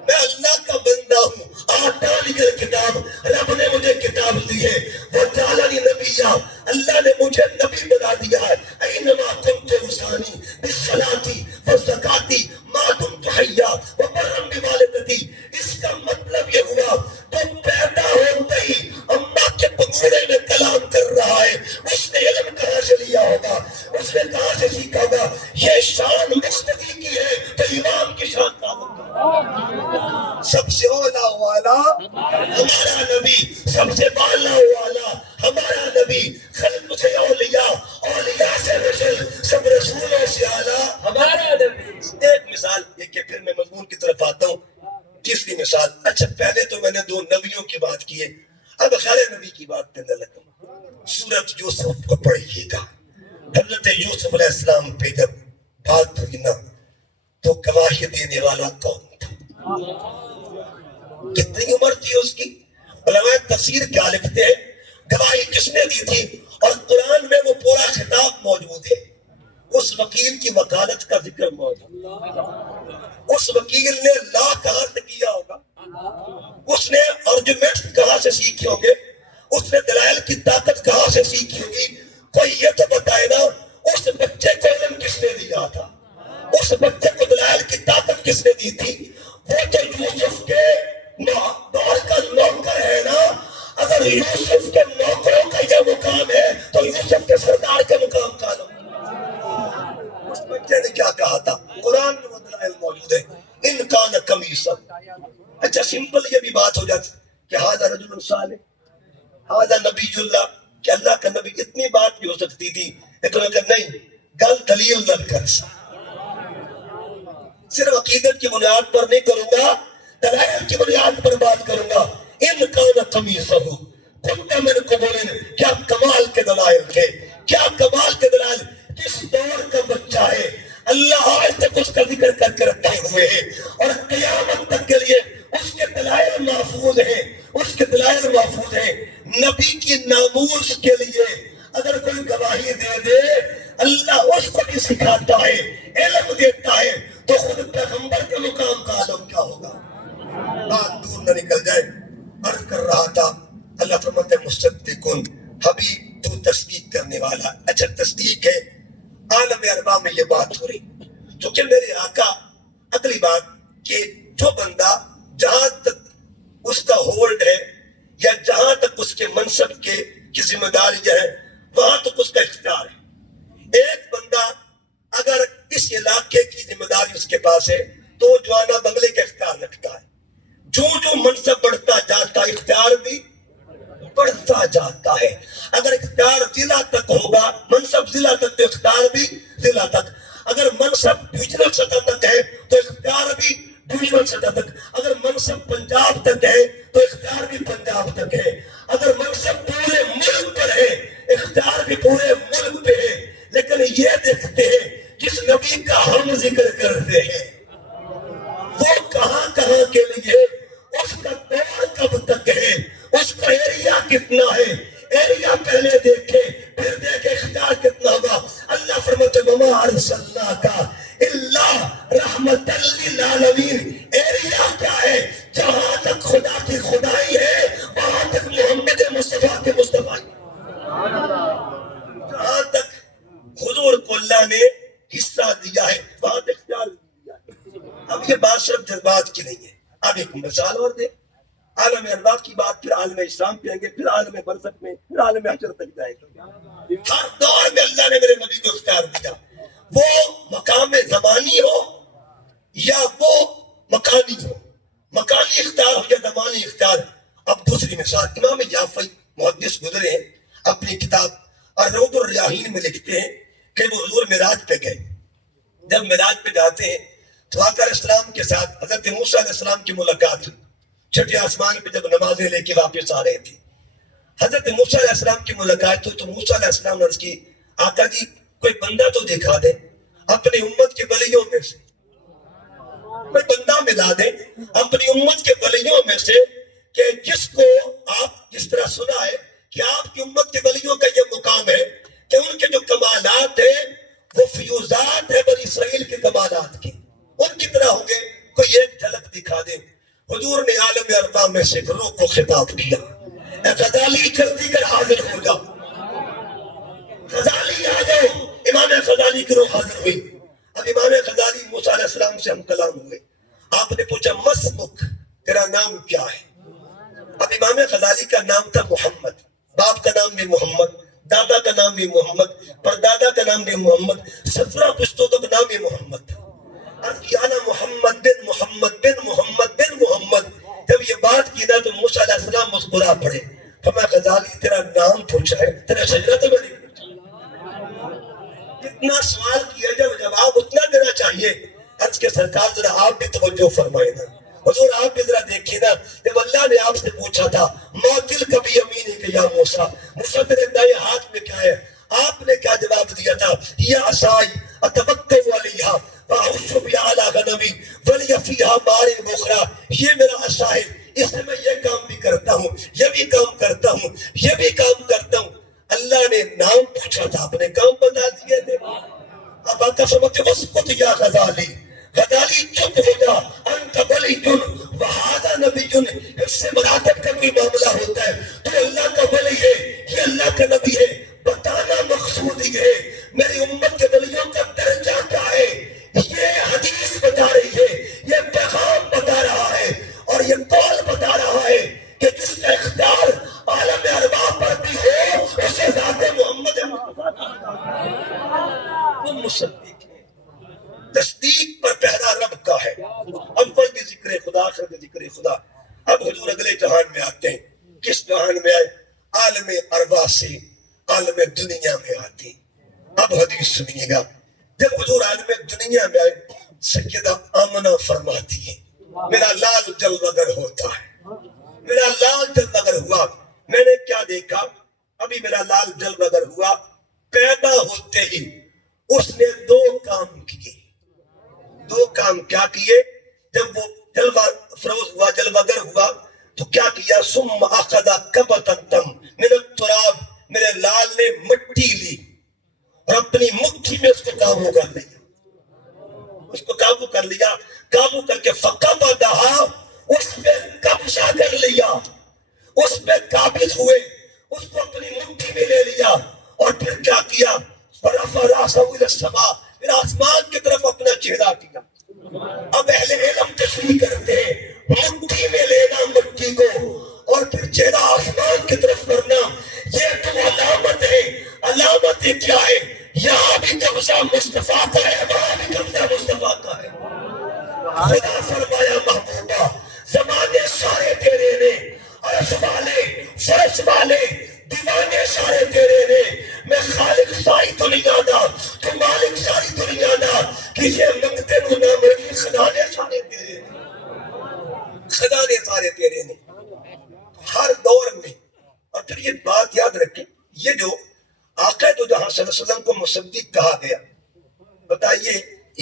میں اللہ کا بندہ ہوں، آتانی الکتاب، رب نے مجھے کتاب دی ہے، وجعلنی نبیا، اللہ نے مجھے نبی بنا دیا ہے، اینما کنت اوصانی بالصلاۃ والزکاۃ ما دمت حیا وبرا بوالدتی۔ اس کا مطلب یہ ہوا تو پیدا ہوتے ہی اماں کے پنگھوڑے میں کلام کر رہا ہے، اس نے علم کہاں سے لیا ہوگا، اس نے کہاں سے سیکھا ہوگا؟ یہ شان مصطفی کی ہے تو امام کی شان کا سب سے اولا والا ہمارا نبی، سب سے بالا والا ہمارا نبی، خلق سے اولیاء، اولیاء سے رسول، سب رسولوں سے اعلیٰ ہمارا نبی۔ ایک مثال ایک کہ پھر میں مضمون کی طرف آتا ہوں، تیسری مثال۔ اچھا پہلے تو میں نے 2 نبیوں کی بات کی ہے، اب خیر نبی کی بات کرنے لگا ہوں۔ سورۃ یوسف کو پڑھیے گا، حضرت یوسف علیہ السلام پہ جب بات ہوئی نا تو گواہی دینے والا کون تھا؟ کتنی عمر تھی اس کی؟ علماء تفسیر کیا لکھتے ہیں گواہی کس نے دی تھی؟ اور قرآن میں وہ پورا خطاب موجود ہے. اس وکیل کی وکالت کا ذکر موجود ہے. اس وکیل نے لا کہاں سے کیا ہوگا؟ اس نے آرگومنٹس کہاں سے سیکھے ہوں گے؟ اس نے دلائل کی طاقت کہاں سے سیکھی ہوگی؟ کوئی یہ تو بتائے نا اس بچے کو علم کس نے دیا تھا؟ اس بچے کو دلائل کی طاقت کس نے دی تھی؟ وہ تو یوسف کے دور کا نوکر ہے نا. اگر یوسف کے نوکروں کا یہ مقام ہے تو یوسف کے سردار کے مقام کا لو. اس بچے نے کیا کہا تھا؟ قرآن میں وہ دلائل موجود ہے. ان کا نہ قمیص. اچھا سمپل یہ بھی بات ہو جاتی کہ ہذا رجل صالح ہذا نبی اللہ، کہ اللہ کا نبی. اتنی بات بھی ہو سکتی تھی لیکن اگر نہیں گل دلیل نہ کر صرف عقیدت کی بنیاد پر نہیں کروں گا، دلائل کی بنیاد پر بات کروں گا. ان کا نہ قمیصہ من قبل. کیا کمال کے دلائل تھے، کیا کمال کے دلائل. کس دور کا بچہ ہے اللہ آج تک اس کا ذکر کر کے رکھے ہوئے ہیں اور قیامت تک کے لیے اس کے دلائل محفوظ ہیں. اس کے دلائل محفوظ ہیں. نبی کی ناموس کے لیے اگر کوئی گواہی دے دے اللہ اس کو بھی سکھاتا ہے، علم دیتا ہے، تو خود پیغمبر کے مقام کا عالم کیا ہوگا؟ بات دور نہ نکل جائے. عرض کر رہا تھا اللہ فرماتے مصدقن، حبیب تو تصدیق کرنے والا. اچھا تصدیق ہے عالم اربع میں یہ بات ہو رہی کیونکہ میرے آقا. اگلی بات کہ جو بندہ جہاں تک اس کا ہولڈ ہے یا جہاں تک اس کے منصب کی ذمہ داری جو ہے وہاں تک اس کا اختیار ہے. ایک بندہ اگر اس علاقے کی ذمہ داری اس کے پاس ہے تو جوانا بنگلے کا اختیار رکھتا ہے. جو منصب بڑھتا جاتا ہے اختیار بھی بڑھتا جاتا ہے. اگر اختیار ضلع تک ہوگا، منصب ضلع تک تو اختیار بھی ضلع تک. اگر منصب ڈویژنل سطح تک ہے تو اختیار بھی ڈویژنل سطح تک. اگر منصب پنجاب تک ہے تو اختیار بھی پنجاب تک ہے. اگر منصب پورے ملک پر ہے اختیار بھی پورے ملک پہ ہے. لیکن یہ دیکھتے ہیں جس نبی کا ہم ذکر کرتے ہیں وہ کہاں کہاں کے لیے، اس کا دور کب تک ہے، اس کا ایریا کتنا ہے. ایریا پہلے دیکھے پھر دیکھے اختیار کتنا ہوگا. اللہ فرماتے وما ارسلناک الا رحمت للعالمین. ایریا کیا ہے؟ جہاں تک خدا کی خدائی ہے وہاں تک محمد مصطفیٰ کے مصطفیٰ. جہاں تک حضور کو اللہ نے حصہ دیا ہے وہاں تک اختیار دیا ہے. اب یہ بات صرف جذبات کی نہیں ہے. اب ایک مثال اور دے. عالم ارواح کی بات پھر عالم اسلام پہ آئیں گے، پھر عالم برزخ میں، پھر عالم حشر تک جائے گا. ہر دور میں اللہ نے میرے نبی کو اختیار دیا، وہ مقام زمانی ہو یا وہ مکانی ہو. مکانی اختیار ہو یا زمانی اختیار. اب دوسری مثال امام یافعی محدث گزرے ہیں اپنی کتاب الروض الریاحین میں لکھتے ہیں کہ وہ حضور معراج پہ گئے. جب معراج پہ جاتے ہیں تو آقا علیہ السلام کے ساتھ حضرت موسیٰ علیہ السلام کی ملاقات ہوئی. چھٹے آسمان پہ جب نمازیں لے کے واپس آ رہے تھے حضرت موسیٰ علیہ السلام کی ملاقات ہوئی تو موسیٰ علیہ السلام نے عرض کی آقا جی کوئی بندہ تو دکھا دے اپنی امت کے ولیوں میں سے، کوئی بندہ ملا دے اپنی امت کے ولیوں میں سے کہ جس کو آپ جس طرح سنا ہے کہ آپ کی امت کے ولیوں کا یہ مقام ہے کہ ان کے جو کمالات ہیں وہ فیوزات ہے بنی اسرائیل کے کمالات کی. ان کی طرح ہوں گے. کوئی ایک جھلک دکھا دے. حضور نے عالم ارواح میں سے روح کو خطاب کیا اے غزالی جلدی کر حاضر ہو جاؤ. غزالی آ جاؤ. امام غزالی کی روح حاضر ہوئی. اب امام غزالی موسیٰ علیہ السلام سے ہم کلام ہوئے. آپ نے پوچھا مسمک، تیرا نام کیا ہے؟ اب امام غزالی کا نام تھا محمد. باپ کا نام بھی محمد، دادا کا نام بھی محمد، پردادا کا نام بھی محمد، 17 پشتوں کا نام بھی محمد تھا. انا محمد بن محمد بن محمد بن محمد. جب یہ بات کی نا تو موسیٰ علیہ السلام مسکرا پڑے. فرمایا غزالی تیرا نام پوچھا ہے، تیرا شجرہ تو نہیں پوچھا. کتنا سوال کیا جب جواب اتنا دینا چاہیے. عرض کے سرکار ذرا آپ بھی توجہ فرمائے نا. حضور آپ بھی ذرا دیکھیے نا جب اللہ نے آپ سے پوچھا تھا ما تلک بیمینک یا موسیٰ، موسیٰ تیرے دائیں ہاتھ میں کیا ہے؟ آپ نے کیا جواب دیا تھا؟ یا عصائی اتوکل علیہا واحش بہا علی غنمی ولی فیہا مآرب اخری، یہ میرا عصا ہے، اس سے میں یہ کام بھی کرتا ہوں، یہ بھی کام کرتا ہوں، یہ بھی کام کرتا ہوں۔ اللہ نے نام پوچھا تھا، اپنے کام بتا دیے تھے۔ اب آقا فرماتے واسکت یا غزالی، غزالی چپ ہو جا، انت ولی وہذا نبی، اس سے مراتب کا کوئی معاملہ ہوتا ہے تو اللہ کا ولی ہے، یہ اللہ کا نبی ہے، بتانا مقصود ہی ہے میری امت کے ولیوں کا درجہ کیا ہے، یہ حدیث بتا رہی ہے، یہ پیغام بتا رہا ہے اور یہ قول بتا رہا ہے کہ جس کا اختیار عالم ارواح پر بھی ہو اسے ذات محمد وہ مصدق ہے۔ تصدیق پر پہلا رب کا ہے، اول بھی ذکر خدا، آخر بھی ذکر خدا۔ اب حضور اگلے جہان میں آتے ہیں، کس جہان میں آئے؟ عالم ارواح سے عالم دنیا میں آتے ہیں۔ اب حدیث سنیے گا، جب حضور عالم دنیا میں آئے، سیدہ آمنہ فرماتی ہے میرا لال جلوگر ہوتا ہے، میرا لال جلوگر ہوا، میں نے کیا دیکھا؟ ابھی میرا لال جلوگر ہوا، پیدا ہوتے ہی اس نے دو کام کیے۔ دو کام کیا کیے؟ جب وہ جلوہ فروز ہوا، جلوگر ہوا تو کیا کیا؟ ثم اخذ قبضۃ من التراب، میرے لال نے مٹی لی اور اپنی مٹھی میں اس کو قابو کر لیا، اس کو قابو کر لیا، قابو کر کے فقبضھا، اس پہ قبضہ کر لیا، اس پہ قابض ہوئے، اس کو اپنی مٹھی میں لے لیا اور پھر کیا کیا؟ فرفع رأسہ الی السماء، پھر آسمان کی طرف اپنا چہرہ کیا۔ اب اہل علم تشریح کرتے ہیں مٹھی میں لینا مٹی کو اور پھر چہرہ آسمان کی طرف کرنا، یہ تو علامت ہے۔ علامت کیا ہے؟ یہاں بھی قبضہ مصطفیٰ کا ہے، وہاں بھی قبضہ مصطفیٰ کا ہے۔ خدا فرمایا محبوبہ زمانے سارے تیرے نے، عرش والے فرش والے دیوانے سارے تیرے نے، میں خالق ساری دنیا دا، تو مالک ساری دنیا دا، کسے منگتے نو نہ مرگی، خدانے سارے تیرے نے، خدانے سارے تیرے نے۔ ہر دور میں، اور پھر یہ بات یاد رکھیں، یہ جو آقا تو جہاں صلی اللہ علیہ وسلم کو مصدق کہا گیا، بتائیے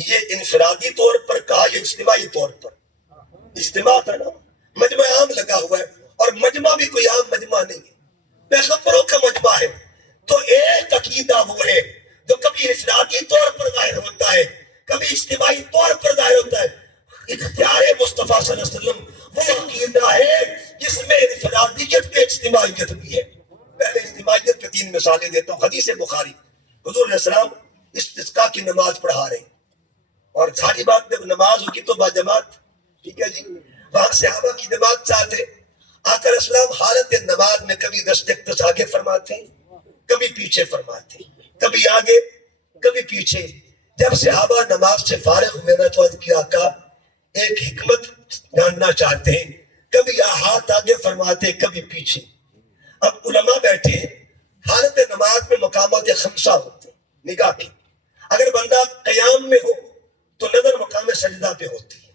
یہ انفرادی طور پر کہا یا اجتماعی طور پر؟ اجتماع تھا نا، مجمع عام لگا ہوا ہے، اور مجمع بھی کوئی عام مجمع نہیں ہے، پیغمبروں کا مجمع ہے۔ تو ایک عقیدہ وہ ہے جو کبھی انفرادی طور پر ظاہر ہوتا ہے، کبھی اجتماعی طور پر ظاہر ہوتا ہے۔ اختیار مصطفیٰ صلی اللہ علیہ وسلم وہ عقیدہ ہے جس میں انفرادیت کے اجتماعیت بھی ہے۔ پہلے اجتماعیت کے 3 مثالیں دیتا ہوں۔ حدیث بخاری، حضور علیہ السلام استسقاء کی نماز پڑھا رہے ہیں، اور ساری بات جب نماز ہوگی تو با جماعت، ٹھیک ہے جی، وہاں صحابہ کی جماعت چاہتے۔ آقا علیہ السلام حالت نماز میں کبھی 10 ٹیکٹس آگے فرماتے ہیں، کبھی پیچھے فرماتے ہیں، کبھی آگے کبھی پیچھے۔ جب صحابہ نماز سے فارغ ہوئے نا تو عرض کیا آقا ایک حکمت جاننا چاہتے ہیں، کبھی ہاتھ آگے فرماتے کبھی پیچھے۔ اب علماء بیٹھے ہیں، حالت نماز میں مقامات 5 ہوتے ہیں نگاہ کی۔ اگر بندہ قیام میں ہو تو نظر مقام سجدہ پہ ہوتی ہے،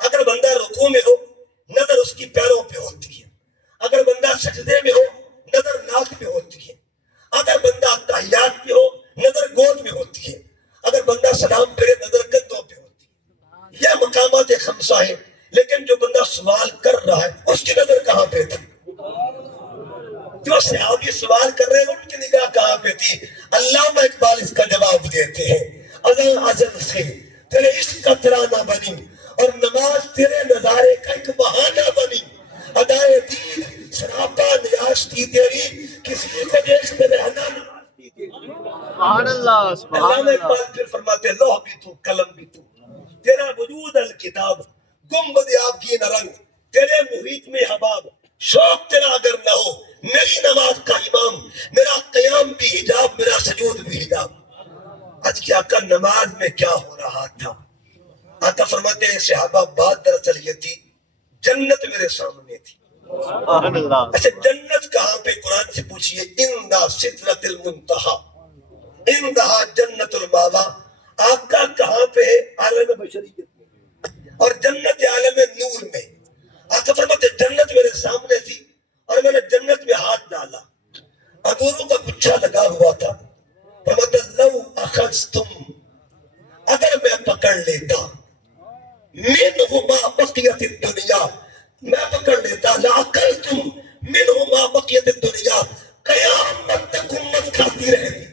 اگر بندہ رکوع میں ہو نظر اس کی پیروں پہ ہوتی ہے، اگر بندہ سجدے میں ہو نظر ناک پہ ہوتی ہے، اگر بندہ تحیات پہ ہو نظر گود میں ہوتی ہے، اگر بندہ سلام پھیرے نظر کندھوں پہ ہوتی ہے۔ یہ مقامات 5 ہیں، لیکن جو بندہ سوال کر رہا ہے اس کی نظر کہاں پہ تھی؟ جو صحابی سوال کر رہے ہیں ان کی نگاہ کہاں پہ تھی؟ علامہ اقبال اس کا جواب دیتے ہیں، اذن ازل سے تیرے عشق کا ترانہ بنی اور نماز تیرے نظارے کا ایک بہانہ بنی، ادائے دید سراپا نیاز کی تیری، کسی کو دیکھتے رہنا سبحان اللہ، سبحان علامہ اللہ۔ اقبال پھر فرماتے ہیں لوح بھی تو قلم بھی تو، تیرا وجود الکتاب، گنبد آبگین رنگ، تیرے محیط میں حباب، شوق تیرا اگر نہ ہو میری نماز کا امام، میرا قیام بھی حجاب، میرا سجود بھی حجاب۔ آج کیا آقا نماز میں کیا ہو رہا تھا؟ آقا فرماتے ہیں صحابہ بات دراصل یہ تھی، جنت میرے سامنے تھی۔ سبحان اللہ۔ اچھا جنت کہاں پہ؟ قرآن سے پوچھئے، اندہ سدرۃ المنتہا، اندہا جنت الماوا۔ آقا کہاں پہ ہے؟ عالم بشریت میں، اور جنت عالم نور میں۔ آقا فرماتے جنت میرے سامنے تھی اور میں نے جنت میں ہاتھ ڈالا، انگوروں کا گچھا لگا ہوا تھا، فَمَدَلَّوْ أَخَذْتُمْ اگر میں پکڑ لیتا مِنْهُمَا بَقِيَتِ الدُّنْيَا میں پکڑ لیتا لَأَكَلْتُمْ مِنْهُمَا بَقِيَتِ الدُّنْيَا قیامت تک امت کھاتی رہے گی.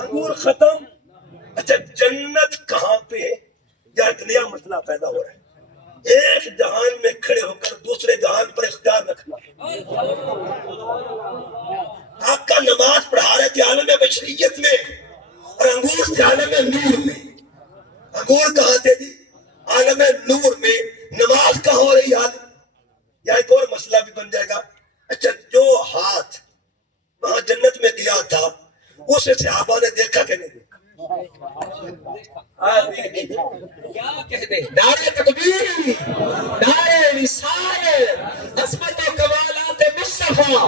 انگور ختم. اچھا جنت کہاں پہ ہے؟ یا ایک نیا مسئلہ پیدا ہو رہا ہے. ایک جہان میں کھڑے ہو کر دوسرے جہان پر اختیار رکھنا. آقا نماز پڑھا رہے تھے عالم بشریت میں اور انگور تھے عالم نور میں. انگور کہاں تھے جی؟ عالم نور میں. نماز کہاں ہو رہی حال؟ یا ایک اور مسئلہ بھی بن جائے گا. اچھا جو ہاتھ وہاں جنت میں گیا تھا اسے صحابہ نے دیکھا کہ نہیں دیکھا؟ کیا کہہ دیں؟ نعرہ تکبیر، نعرہ رسالت، عظمت و کمالات مصطفیٰ،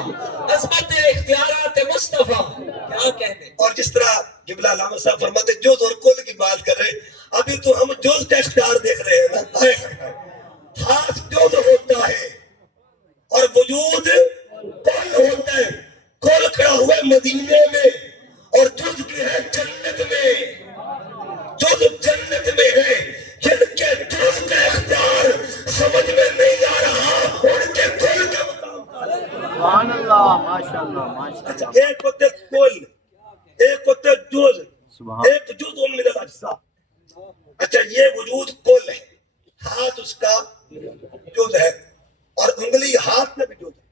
عظمت اختیارات مصطفیٰ، کیا کہہ دیں؟ اور جس طرح قبلہ علامہ صاحب فرماتے جز اور کل کی بات کر رہے ہیں، ابھی تو ہم جز کا اختیار دیکھ رہے ہیں نا. ہاتھ جز ہوتا ہے اور وجود کل ہوتا ہے. کل کھڑا ہوا ہے مدینے میں اور جز کی ہے جنت میں. جز جنت میں ہے. جن کے جز کا اختیار سمجھ میں نہیں آ رہا ان کے کل کا مقام. سبحان اللہ ماشاءاللہ ماشاءاللہ. ایک ہوتے کل، ایک ہوتے جز، سبحان ایک جز من الاجزاء. اچھا یہ وجود کل ہے، ہاتھ اس کا جز ہے اور انگلی ہاتھ میں بھی جز ہے.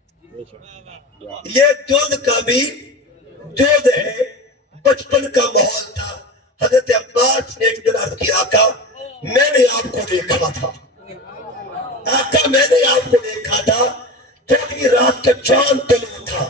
یہ جز کا بھی جز ہے. بچپن کا ماحول تھا. حضرت عباس نے ایک دن عرض کیا آقا میں نے آپ کو دیکھا تھا. آقا میں نے آپ کو دیکھا تھا. تھوڑی رات کا چاند طلوع تھا.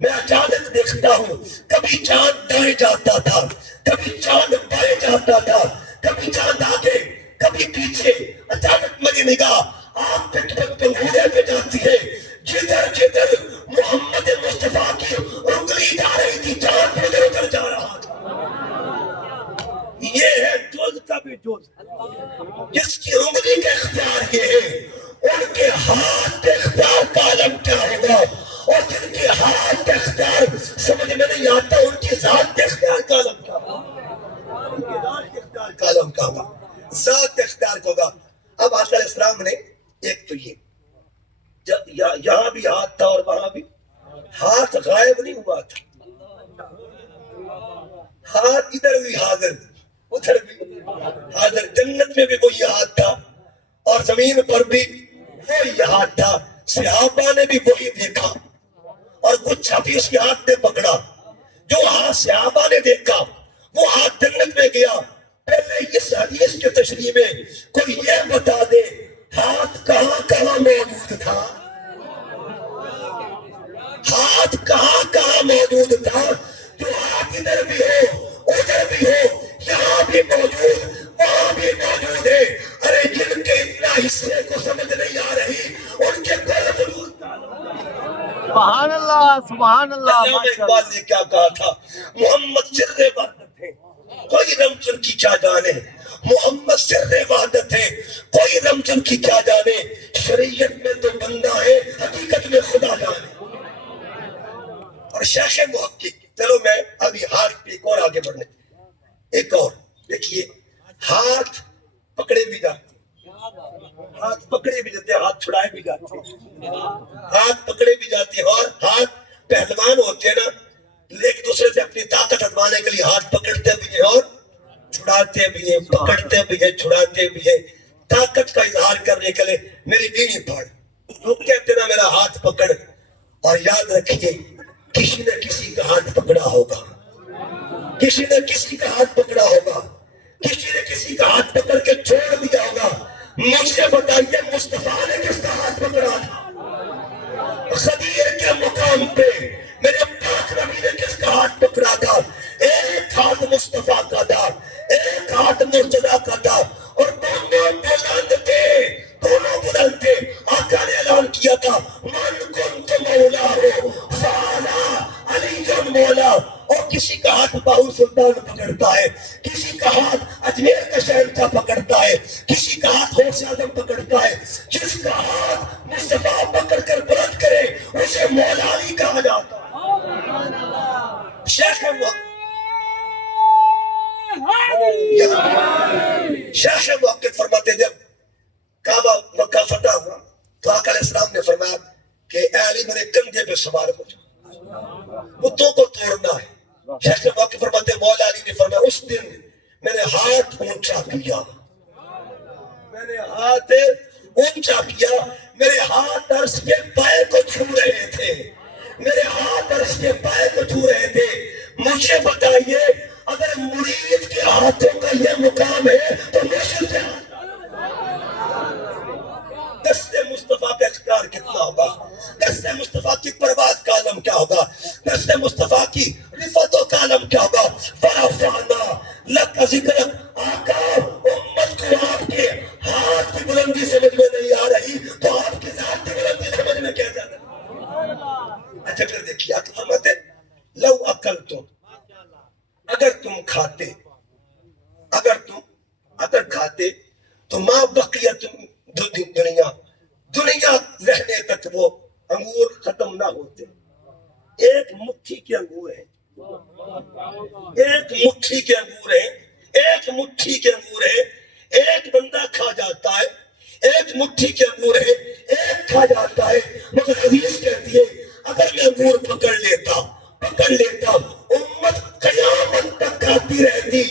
میں اچانک دیکھتا ہوں کبھی چاند دائیں جاتا تھا، کبھی چاند بائیں جاتا تھا، کبھی چاند آگے کبھی پیچھے. اچانک میری نگاہ آپ پہ پنگھورے پہ جاتی ہے. جدھر جدھر محمد مصطفیٰ کی انگلی جا رہی تھی چاند ادھر ادھر جا رہا تھا. یہ ہے جز کا بھی جز. جس کی انگلی کا اختیار یہ ہے ان کے ہاتھ کے اختیار کا عالم کیا ہوگا. اور جن کے ہاتھ کے اختیار سمجھ میں نہیں آتا ان کی ذات کے اختیار کا عالم کیا ہوگا. ان کی ذات کے اختیار کا عالم کیا ہوگا. ذات کے اختیار کا ہوگا. اب آقا علیہ السلام نے ایک تو یہ یہاں بھی ہاتھ تھا اور وہاں بھی ہاتھ غائب نہیں ہوا تھا. ہاتھ ادھر بھی حاضر ادھر بھی حاضر. جنت میں بھی وہی ہاتھ تھا اور زمین پر بھی وہی ہاتھ تھا. صحابہ نے بھی وہی دیکھا اور گچھا بھی اس کے ہاتھ نے پکڑا. جو ہاتھ صحابہ نے دیکھا وہ ہاتھ جنت میں گیا. پہلے اس حدیث کے تشریح میں کوئی یہ بتا دے ہاتھ کہاں کہاں موجود تھا. ہاتھ کہاں کہاں موجود تھا. جو ہاتھ ادھر بھی ہو ادھر بھی ہو یہاں بھی موجود وہاں بھی موجود ہے. ارے جن کے اتنا حصے کو سمجھ نہیں آ رہی ان کے کل وجود کا. سبحان اللہ سبحان اللہ علامہ اقبال نے کیا کہا تھا؟ محمد سر وحدت ہے کوئی رم چن کی کیا جانے. محمد سر وحدت ہے کوئی رم چن کی کیا جانے. شریعت میں تو بندہ ہے حقیقت میں خدا جانے. اور شیخ محقق چلو میں ابھی ہاتھ پہ ایک اور آگے بڑھنے ایک اور دیکھیے. ہاتھ پکڑے بھی جاتے ہاتھ پکڑے بھی جاتے ہاتھ چھڑائے بھی جاتے ہاتھ پکڑے بھی جاتے اور ہاتھ پہلوان ہوتے ہیں نا ایک دوسرے سے اپنی طاقت آزمانے کے لیے ہاتھ پکڑتے بھی ہیں اور چھڑاتے بھی ہیں. پکڑتے بھی ہیں چھڑاتے بھی ہیں طاقت کا اظہار کرنے کے لیے. میری بیوی پڑھ لوگ کہتے ہیں نا میرا ہاتھ پکڑ. اور یاد رکھیے کسی نے کسی کا ہاتھ پکڑا ہوگا. کسی نے کسی کا ہاتھ پکڑا ہوگا. کسی نے کسی کا ہاتھ پکڑ کے چھوڑ دیا ہوگا. مجھ سے بتائیے مصطفیٰ نے کس کا ہاتھ پکڑا تھا؟ خدیر کے مقام پہ میرے پاک نبی نے کس کا ہاتھ پکڑا تھا؟ ایک ہاتھ مصطفیٰ کا تھا ایک ہاتھ مرتضیٰ کا تھا اور دونوں بلند تھے دونوں بلند تھے. آقا نے اعلان کیا تھا من کنت مولا ہو فانا علی جن مولا. اور کسی کا ہاتھ باہو سلطان پکڑتا ہے کسی کا ہاتھ اجمیر کا شہر کا پکڑتا ہے کسی کا ہاتھ غوث اعظم پکڑتا ہے. جس کا ہاتھ مصطفیٰ پکڑ کر بلند کرے اسے مولا علی کہا جاتا ہے. شیخ شیخ موقف فرماتے جب کعبہ مکہ فتح ہوا تو آقا علیہ السلام نے فرمایا کہ اے علی میرے کندھے پہ سوار ہو جاؤ، بتوں کو توڑنا ہے۔ شیخ موقف فرماتے مولا علی نے فرمایا اس دن میں نے ہاتھ اونچا کیا، میں نے ہاتھ اونچا کیا، میرے ہاتھ عرش کے پائے کو چھو رہے تھے، میرے ہاتھ عرش کے پائے کو چھو رہے تھے۔ مجھے بتائیے اگر مرید کے ہاتھوں کا یہ مقام ہے تو مرشد کے دست مصطفیٰ کا اختیار کتنا ہوگا، دست مصطفیٰ کی پرواز کا عالم کیا ہوگا، دست مصطفیٰ کی رفعتوں کا عالم کیا ہوگا۔ فرفعنا لک ذکرک، آقا امت کو آپ کے ہاتھ کی بلندی سمجھ میں نہیں آ رہی تو آپ کی ذات کی بلندی سمجھ میں کیا جانا۔ اچھا پھر دیکھیے آقا فرماتے لو اکلتم، اگر تم کھاتے، اگر کھاتے تو ما بقیت دنیا رہنے تک وہ انگور ختم نہ ہوتے۔ ایک مٹھی کے انگور ہیں، ایک مٹھی کے انگور ہیں، ایک مٹھی کے انگور ہیں، ایک بندہ کھا جاتا ہے، ایک مٹھی کے انگور ہے، ایک کھا جاتا ہے۔ مگر حدیث کہتی ہے اگر میں انگور پکڑ لیتا امت قیامت تک کھاتی رہتی۔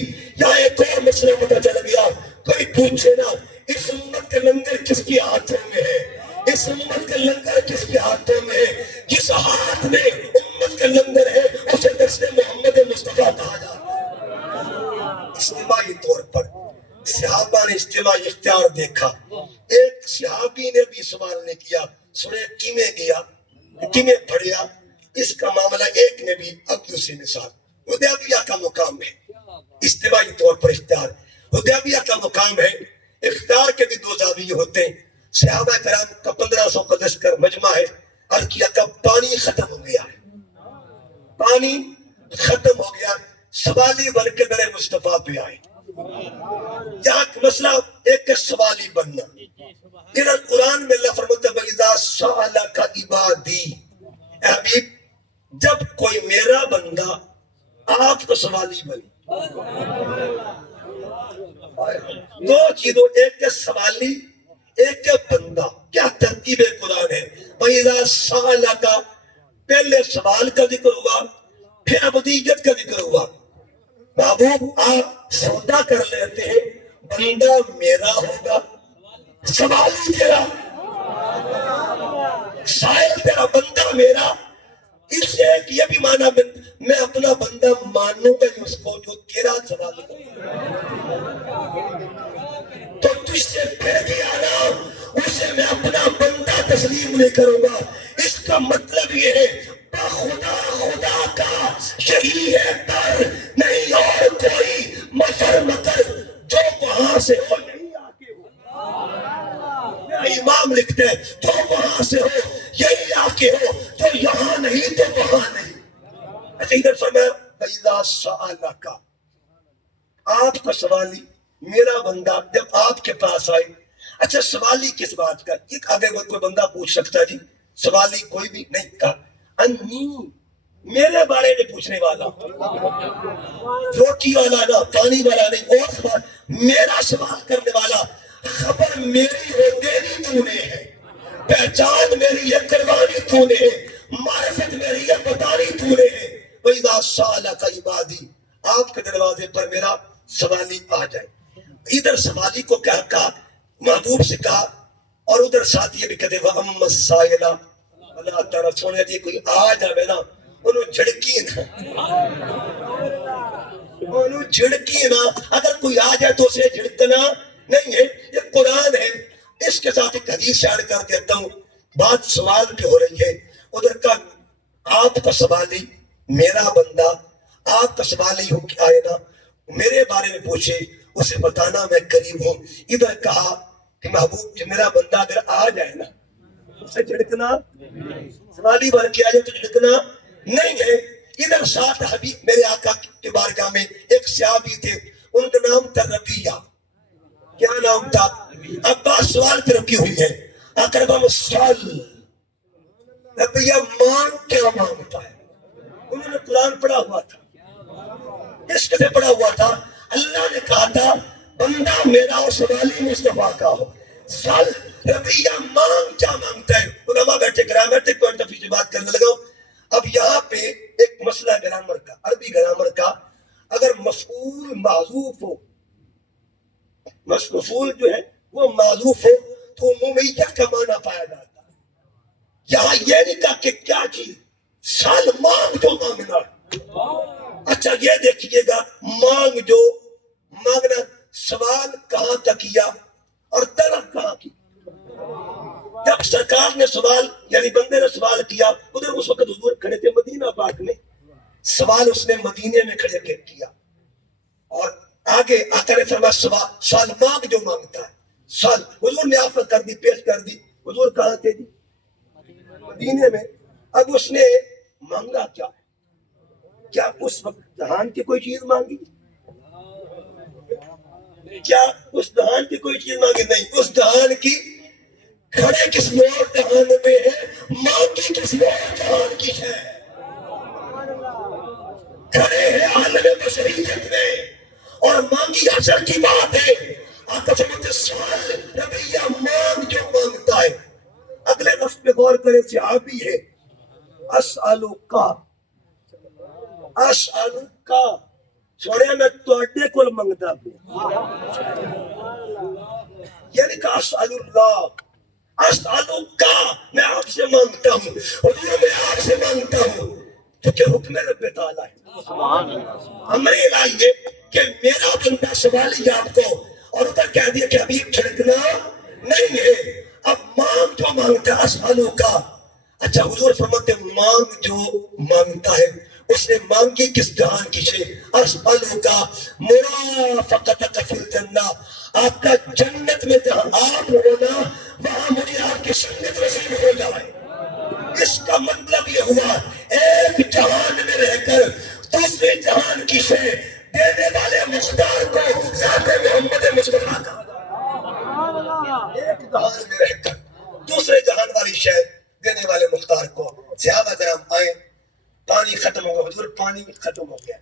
یا ایک اور مسئلہ پتہ چل گیا، کوئی پوچھے نا اس امت کا لنگر کس کے ہاتھوں میں ہے، اس امت کا لنگر کس کے ہاتھوں میں ہے؟ جس ہاتھ میں امت کا لنگر ہے اسے دست محمد مصطفیٰ کہا جاتا ہے۔ اجتماعی طور پر صحابہ نے اجتماعی اختیار دیکھا، ایک صحابی نے بھی سوال نہیں کیا، سنے کیمیں گیا، کیمیں پڑھیا، اس کا معاملہ ایک نے بھی اب دوسری مثال حدیبیہ کا مقام ہے، اجتماعی طور پر اختیار حدیبیہ کا مقام ہے۔ اختیار کے بھی دو زاویے ہوتے ہیں۔ صحابہ کرام کا 1500 کا لشکر مجمع ہے، عرض کیا کہ پانی ختم ہو گیا ہے، پانی ختم ہو گیا، سوالی بن کے در مصطفیٰ پہ آئے۔ یہاں مسئلہ ایک سوالی بننا، ادھر قرآن میں اللہ فرماتا ہے وَإِذَا سَأَلَكَ عِبَادِي، اے حبیب جب کوئی میرا بندہ آپ کو سوالی بنے، دو چیزوں، ایک کے سوالی ایک کے بندہ، کیا ترتیب قرآن ہے۔ وَإِذَا سَأَلَكَ، پہلے سوال کا ذکر ہوا، پھر عبودیت کا ذکر ہوا۔ محبوب آپ سودا کر لیتے ہیں، بندہ میرا ہوگا، سوالی تیرا، سائل تیرا، بندہ میرا۔ اس سے یہ بھی مانا میں اپنا بندہ مانوں گا اس کو جو تیرا سوال تو تجھ سے پھر بھی آنا، اسے میں اپنا بندہ تسلیم نہیں کروں گا۔ اس کا مطلب یہ ہے خدا کا یہی ہے در، نہیں اور کوئی مفر مکر، جو وہاں سے ہو یہی آکے ہو۔ امام لکھتے ہیں جو وہاں سے ہو یہی آکے ہو، جو یہاں نہیں تو وہاں نہیں۔ اچھا ادھر فرمایا وَإِذَا سَأَلَكَ، آپ کا سوالی میرا بندہ جب آپ کے پاس آئے۔ اچھا سوالی کس بات کا؟ ایک آگے کوئی بندہ پوچھ سکتا ہے جی، سوالی کوئی بھی نہیں کہا انی، میرے بارے میں پوچھنے والا، روٹی والا نہ، پانی والا نہیں، اور سوال میرا سوال کرنے والا، خبر میری ہو تیری تو نے ہے، پہچان میری یہ کروانی تو نے ہے، معرفت میری یہ بتانی تو نے ہے۔ وَإِذَا سَأَلَكَ عِبَادِي، آپ کے دروازے پر میرا سوالی آ جائے۔ ادھر سوالی کو کہا محبوب سے کہا، اور ادھر ساتھ یہ بھی کہتے وَأَمَّا السَّائِلَ اللہ تعالیٰ سونے دی کوئی آ جائے نا انہوں جھڑکی نا، انہوں جھڑکی نا، اگر کوئی آ جائے تو اسے جھڑکنا نہیں ہے، یہ قرآن ہے۔ اس کے ساتھ ایک حدیث ایڈ کر دیتا ہوں، بات سوال پہ ہو رہی ہے۔ ادھر کا آپ کا سوالی میرا بندہ، آپ کا سوالی ہو کہ آئے نا میرے بارے میں پوچھے، اسے بتانا میں قریب ہوں۔ ادھر کہا کہ محبوب جو میرا بندہ اگر آ جائے نا اسے جھڑکنا، سوالی بن کے آ جائے تو جھڑکنا نہیں ہے۔ ادھر ساتھ حبیب میرے آقا کے بارگاہ میں ایک صحابی تھے، ان کا نام تھا ربیہ۔ کیا نام تھا؟ عباس سوال پہ رکی ہوئی ہے، اقربم سوال، ربیہ مانگ کیا مانگتا ہے؟ انہوں نے قرآن پڑھا ہوا تھا، اس کے سے پڑھا ہوا تھا، اللہ نے کہا تھا بندہ میرا اور سوالی مصطفیٰ کا ہو. سل ربیہ مانگ کیا مانگتا ہے. علماء بیٹھے گرامر پوائنٹ آف ویو سے بات کرنے لگا. اب یہاں پہ ایک مسئلہ گرامر کا، عربی گرامر کا. اگر مفعول معذوف ہو، مفعول جو ہے وہ معذوف ہو تو عمومیہ کا معنی پایا جاتا ہے. یہاں یہ نہیں کہا کہ کیا چیز، سال مانگ جو مانگنا. اچھا یہ دیکھیے گا، مانگ جو مانگنا، سوال کہاں تک کیا اور طلب کہاں کی. جب سرکار نے سوال، یعنی بندے نے سوال کیا، ادھر اس وقت حضور کھڑے تھے مدینہ پاک میں، سوال اس نے مدینے میں کھڑے کے کیا. اور آگے آقا نے فرمایا سال مانگ جو مانگتا ہے. سال حضور نے آفر کر دی، پیش کر دی. حضور کہاں تھے جی؟ مدینے میں. اب اس نے مانگا کیا؟ کیا اس وقت جہان کی کوئی چیز مانگی؟ کیا اس جہان کی کوئی چیز مانگی؟ نہیں. اس جہان کی کھڑے کس اور جہان میں ہے، مانگی کس اور جہان کی ہے. کھڑے ہیں عالم بشریت میں اور مانگی حشر کی بات ہے. آقا فرماتے سوال ربیہ مانگ جو مانگتا ہے. اگلے لفظ پہ غور کرے، صحابی ہے. اسألوکا، اسألوکا، سوڑے میں توڑے کل مانگتا پہ، یعنی کہ اسأل اللہ، اسألوکا، میں آپ سے مانگتا ہوں. حضور میں آپ سے مانگتا ہوں کیونکہ حکم رب تعالیٰ ہے. ہمیں الہی ہے کہ میرا بندہ سوالی آپ کو، اور ادھر کہہ دیا کہ ابھی چھڑکنا نہیں ہے. اب مانگ جو مانگتا ہے اسألوکا. اچھا حضور فرماتے مانگ جو مانگتا ہے، اس نے مانگی کس جہان کی شے؟ اسألوکا مرافقتک فی الجنہ، آپ کا جنت میں جہاں آپ ہونا، وہاں مجھے آپ کی سنت نصیب ہو جائے. اس کا مطلب یہ ہوا ایک جہان میں رہ کر دوسرے جہان کی شے دینے والے مختار کو ذات محمد مصطفیٰ کا. ایک جہان میں رہ کر دوسرے جہان والی شے دینے والے مختار کو. صحابہ کرام آئے، پانی ختم ہو گیا. حضور پانی ختم ہو گیا.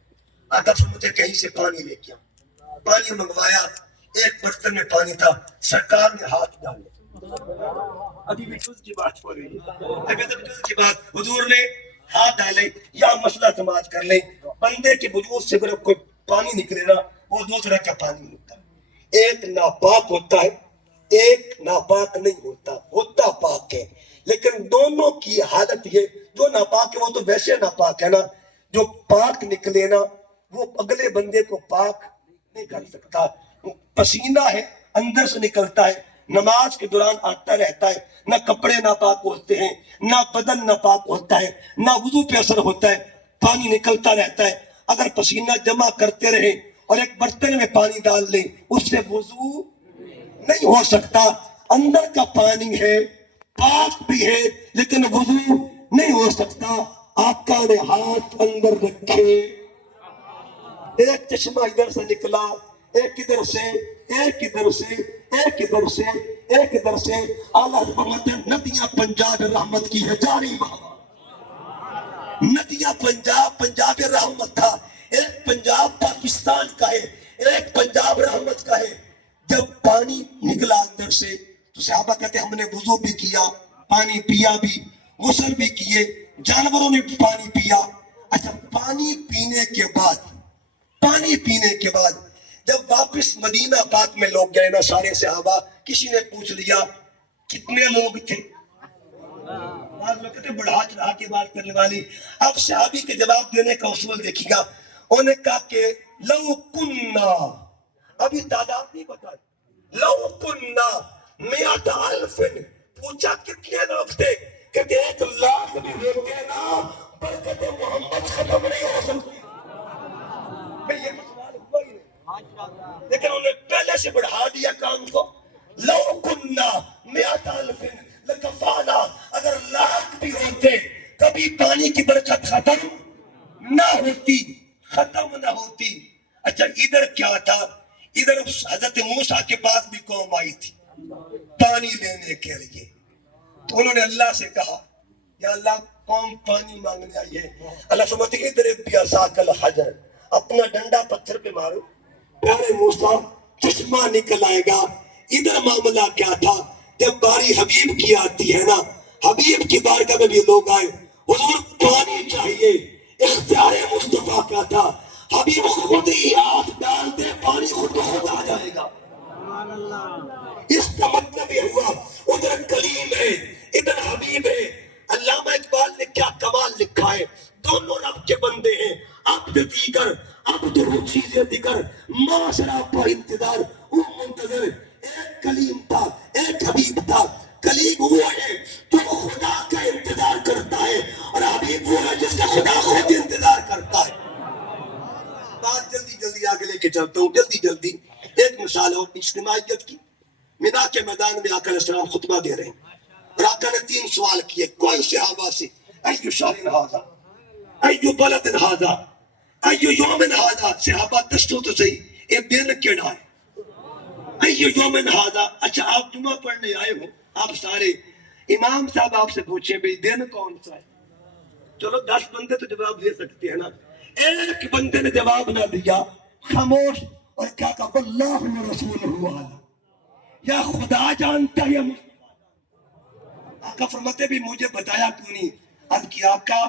آقا فرماتے کہیں سے پانی لے کے آؤ. پانی منگوایا، ایک برتن میں پانی تھا، سرکار نے ہاتھ ڈالے. ابھی بھی جز کی بات ہو رہی ہے، ابھی تک جز کی بات. حضور نے ہاتھ ڈالے. یا مسئلہ سماج کر لیں، بندے کے وجود سے اگر کوئی پانی نکلے نا، وہ دو طرح کا پانی ہوتا ہے. ایک ناپاک ہوتا ہے، ایک ناپاک نہیں ہوتا، ہوتا پاک ہے. لیکن دونوں کی حالت یہ، جو ناپاک ہے وہ تو ویسے ناپاک ہے نا، جو پاک نکلے نا وہ اگلے بندے کو پاک نہیں کر سکتا. پسینہ ہے اندر سے نکلتا ہے، نماز کے دوران آتا رہتا ہے، نہ کپڑے ناپاک ہوتے ہیں، نہ بدن ناپاک ہوتا ہے، نہ وضو پہ اثر ہوتا ہے، پانی نکلتا رہتا ہے. اگر پسینہ جمع کرتے رہیں اور ایک برتن میں پانی ڈال لیں، اس سے وضو نہیں ہو سکتا. اندر کا پانی ہے، پاک بھی ہے، لیکن وضو نہیں ہو سکتا. آقا نے ہاتھ اندر رکھے، ایک چشمہ ادھر سے نکلا، ایک ادھر سے، ایک ادھر سے، ایک ادھر سے، ایک ادھر سے. اعلیٰ فرماتے ہیں ندیاں پنجاب رحمت کی ہے جاری بہا. ندیاں پنجاب رحمت تھا. ایک پنجاب پاکستان کا ہے، ایک پنجاب رحمت کا ہے. جب پانی نکلا اندر سے تو صحابہ کہتے ہیں ہم نے وضو بھی کیا، پانی پیا بھی، غسل بھی کیے، جانوروں نے بھی پانی پیا. اچھا پانی پینے کے بعد جب واپس مدینہ پاک میں لوگ گئے نا، سارے صحابہ، کسی نے پوچھ لیا کتنے لوگ تھے؟ بعض لوگ کہتے ہیں بڑھا چڑھا کے بات کرنے والی. اب صحابی کے جواب دینے کا اصول دیکھیے گا. انہوں نے کہا کہ لو کننا، ابھی تعداد نہیں بتائی، لو کننا میات الف، پوچھا کتنے لوگ تھے؟ کہتے 1,00,000 بھی ہوتے نا، برکت محمد ختم نہیں ہو سکتی. یہ سوال ہوا ہی نہیں، لیکن انہوں نے پہلے سے بڑھا دیا کام کو. لو کننا میات الف لکفانا، اگر 1,00,000 بھی ہوتے کبھی پانی کی برکت ختم نہ ہوتی، ختم نہ ہوتی. اچھا ادھر کیا تھا؟ ادھر حضرت موسیٰ کے پاس بھی قوم آئی تھی پانی لینے کے لیے. تو انہوں نے اللہ سے کہا یا اللہ قوم پانی مانگنے آئی ہے. اللہ فرماتے ہیں ادھر بعصاک الحجر، اپنا ڈنڈا پتھر پہ مارو. پیارے موسیٰ چشمہ نکل آئے گا. ادھر معاملہ کیا تھا؟ جب باری حبیب کی آتی ہے نا، حبیب کی بارگاہ میں بھی لوگ آئے، حضور پانی چاہیے. اختیار مصطفیٰ کیا تھا؟ حبیب خود ہی ہاتھ ڈال دے، پانی خود بخود آ جائے گا. اس کا مطلب یہ ہوا ادھر کلیم ہے، ادھر حبیب ہے. علامہ اقبال نے کیا کمال لکھا ہے، دونوں رب کے بندے ہیں. عبد دیگر عبد ہو چیزیں دیگر، معاشرہ پا انتظار او منتظر. ایک کلیم تھا، ایک حبیب تھا. کلیم وہ ہے جو خدا کا انتظار کرتا ہے، اور حبیب وہ ہے جس کا خدا خود انتظار کرتا ہے. بات جلدی جلدی آگے لے کے چلتا ہوں، جلدی جلدی. ایک مثال اور اجتماعیت کی. مینا کے میدان میں آقا علیہ السلام خطبہ دے رہے ہیں، اور آقا نے 3 سوال کیے کوئی صحابہ سے. ایو شہر ھذا، ایو بلد ھذا، ایو یوم ھذا. صحابہ دستو تو صحیح، یہ دن کیڑا ہے؟ ایو یوم ھذا. اچھا آپ جمعہ پڑھنے آئے ہو، آپ سارے امام صاحب آپ سے پوچھیں بھئی دن کون سا ہے؟ چلو 10 بندے تو جواب دے سکتے ہیں نا. ایک بندے نے جواب نہ دیا، خاموش، اور کیا کہا واللہ و رسولہ اعلم. یا خدا جانتا ہے یا مصطفیٰ. آقا فرماتے بھی مجھے بتایا کیوں نہیں؟ عرض کیا آقا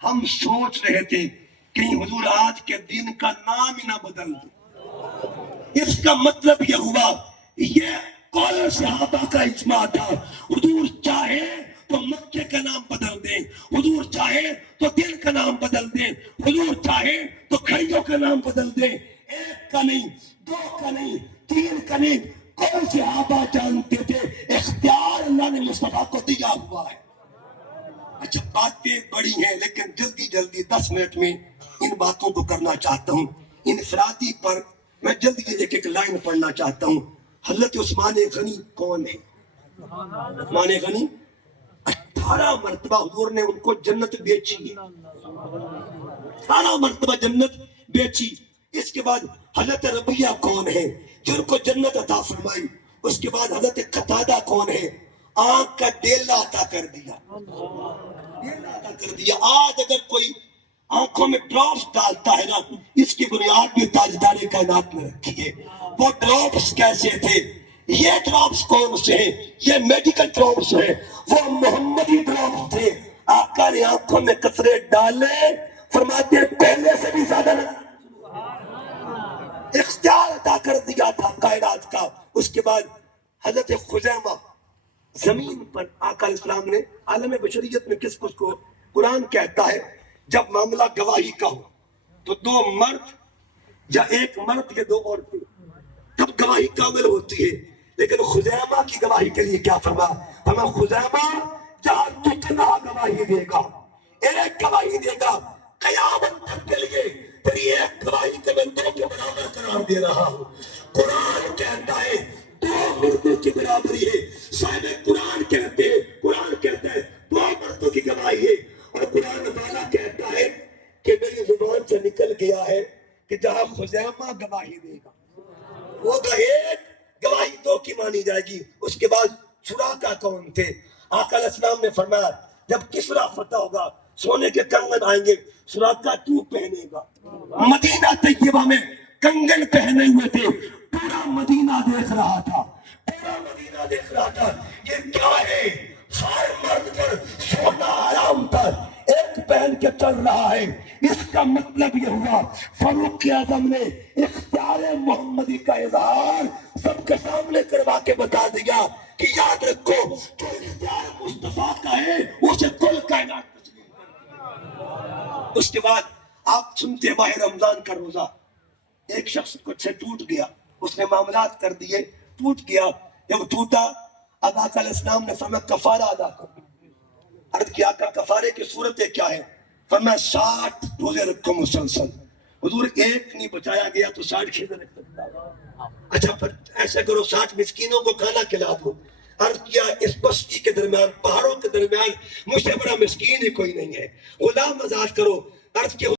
ہم سوچ رہے تھے کہیں حضور آج کے دن کا نام ہی نہ بدل دیں. اس کا مطلب یہ ہوا، یہ قول صحابہ کا اجماع تھا. حضور چاہے تو مکے کا نام بدل دیں، حضور چاہے تو دل کا نام بدل دیں، حضور چاہے تو کھڑیوں کا نام بدل دیں. ایک کا نہیں، 2 کا نہیں، 3 کا نہیں. کون صحابہ جانتے تھے اختیار اللہ نے مصطفیٰ کو دیا ہوا ہے. اچھا باتیں بڑی ہیں لیکن جلدی جلدی 10 منٹ میں ان باتوں کو کرنا چاہتا ہوں. انفرادی پر میں جلدی ایک ایک لائن پڑھنا چاہتا ہوں. حضرت عثمان غنی کون ہے؟ عثمان غنی 18 مرتبہ حضور نے ان کو جنت بیچی ہے، 18 مرتبہ جنت بیچی. اس کے بعد حضرت ربیہ کون ہے جن کو جنت عطا فرمائی. اس کے بعد حضرت قتادہ کون ہے، آنکھ کا ڈیلا عطا کر دیا، ڈیلا عطا کر دیا. آج اگر کوئی آنکھوں میں ڈراپس ڈالتا ہے نا، اس کی بنیاد بھی تاجدار کائنات میں رکھی ہے. وہ ڈراپس کیسے تھے؟ یہ ڈراپس کون سے ہیں؟ یہ میڈیکل ڈراپس ہیں، وہ محمدی ڈراپس تھے. آقا نے آنکھوں میں قطرے ڈالے، فرماتے ہیں پہلے سے بھی زیادہ نہ اختیار عطا کر دیا تھا کائنات کا. اس کے بعد حضرت خزیمہ زمین پر آقا علیہ السلام نے عالم بشریت میں کس کو قرآن کہتا ہے جب معاملہ گواہی کا ہو تو 2 مرد یا 1 مرد یا 2 عورتیں تب گواہی کامل ہوتی ہے. لیکن خزیمہ کی گواہی کے لیے کیا فرمایا خزیمہ جہاں جتنا گواہی دے گا، ایک گواہی دے گا قیامت تک کے لیے، تیری ایک گواہی کے میں 2 کے برابر قرار دے رہا ہوں. قرآن کہتا ہے 2 مردوں کی برابری ہے. صاحب قرآن کہتے ہیں، قرآن کہتا ہے 2 مردوں کی گواہی ہے. اور قرآن والا کہتا ہے کہ میری زبان سے نکل گیا ہے کہ جہاں خزیمہ گواہی دے گا وہ ایک گواہی 2 کی مانی جائے گی. اس کے بعد شراکا کون تھے؟ آقا علیہ السلام نے فرمایا جب کسرا فتح ہوگا سونے کے کنگن آئیں گے، شراکا تو پہنے گا. مدینہ طیبہ میں کنگن پہنے ہوئے تھے، پورا مدینہ دیکھ رہا تھا، پورا مدینہ دیکھ رہا تھا. یہ کیا ہے؟ ہر مرد پر سونا حرام تھا، ایک پہن کے چل رہا ہے. اس کا مطلب یہ ہوا فاروق اعظم نے اختیار محمدی کا اظہار سب کے سامنے کروا کے بتا دیا کہ یاد رکھو جو اختیار مصطفیٰ کا ہے اسے کل کائنات تسلیم کر. اس کے بعد آپ سنتے ماہ رمضان کا روزہ، ایک شخص کچھ سے ٹوٹ گیا، اس نے معاملات کر دیے، ٹوٹ گیا. جب ٹوٹا اب آقا علیہ السلام نے فرمایا کفارہ ادا کرو. عرض کیا کہ کفارے کی صورتیں کیا ہے؟ فرمایا 60 روزے رکھو مسلسل. حضور ایک نہیں بچایا گیا تو 60 کھیلے رکھ سکتا. اچھا پھر ایسا کرو 60 مسکینوں کو کھانا کھلا دو. عرض کیا اس بستی کے درمیان، پہاڑوں کے درمیان مجھ سے بڑا مسکین ہی کوئی نہیں ہے، غلام آزاد کرو. عرض کیا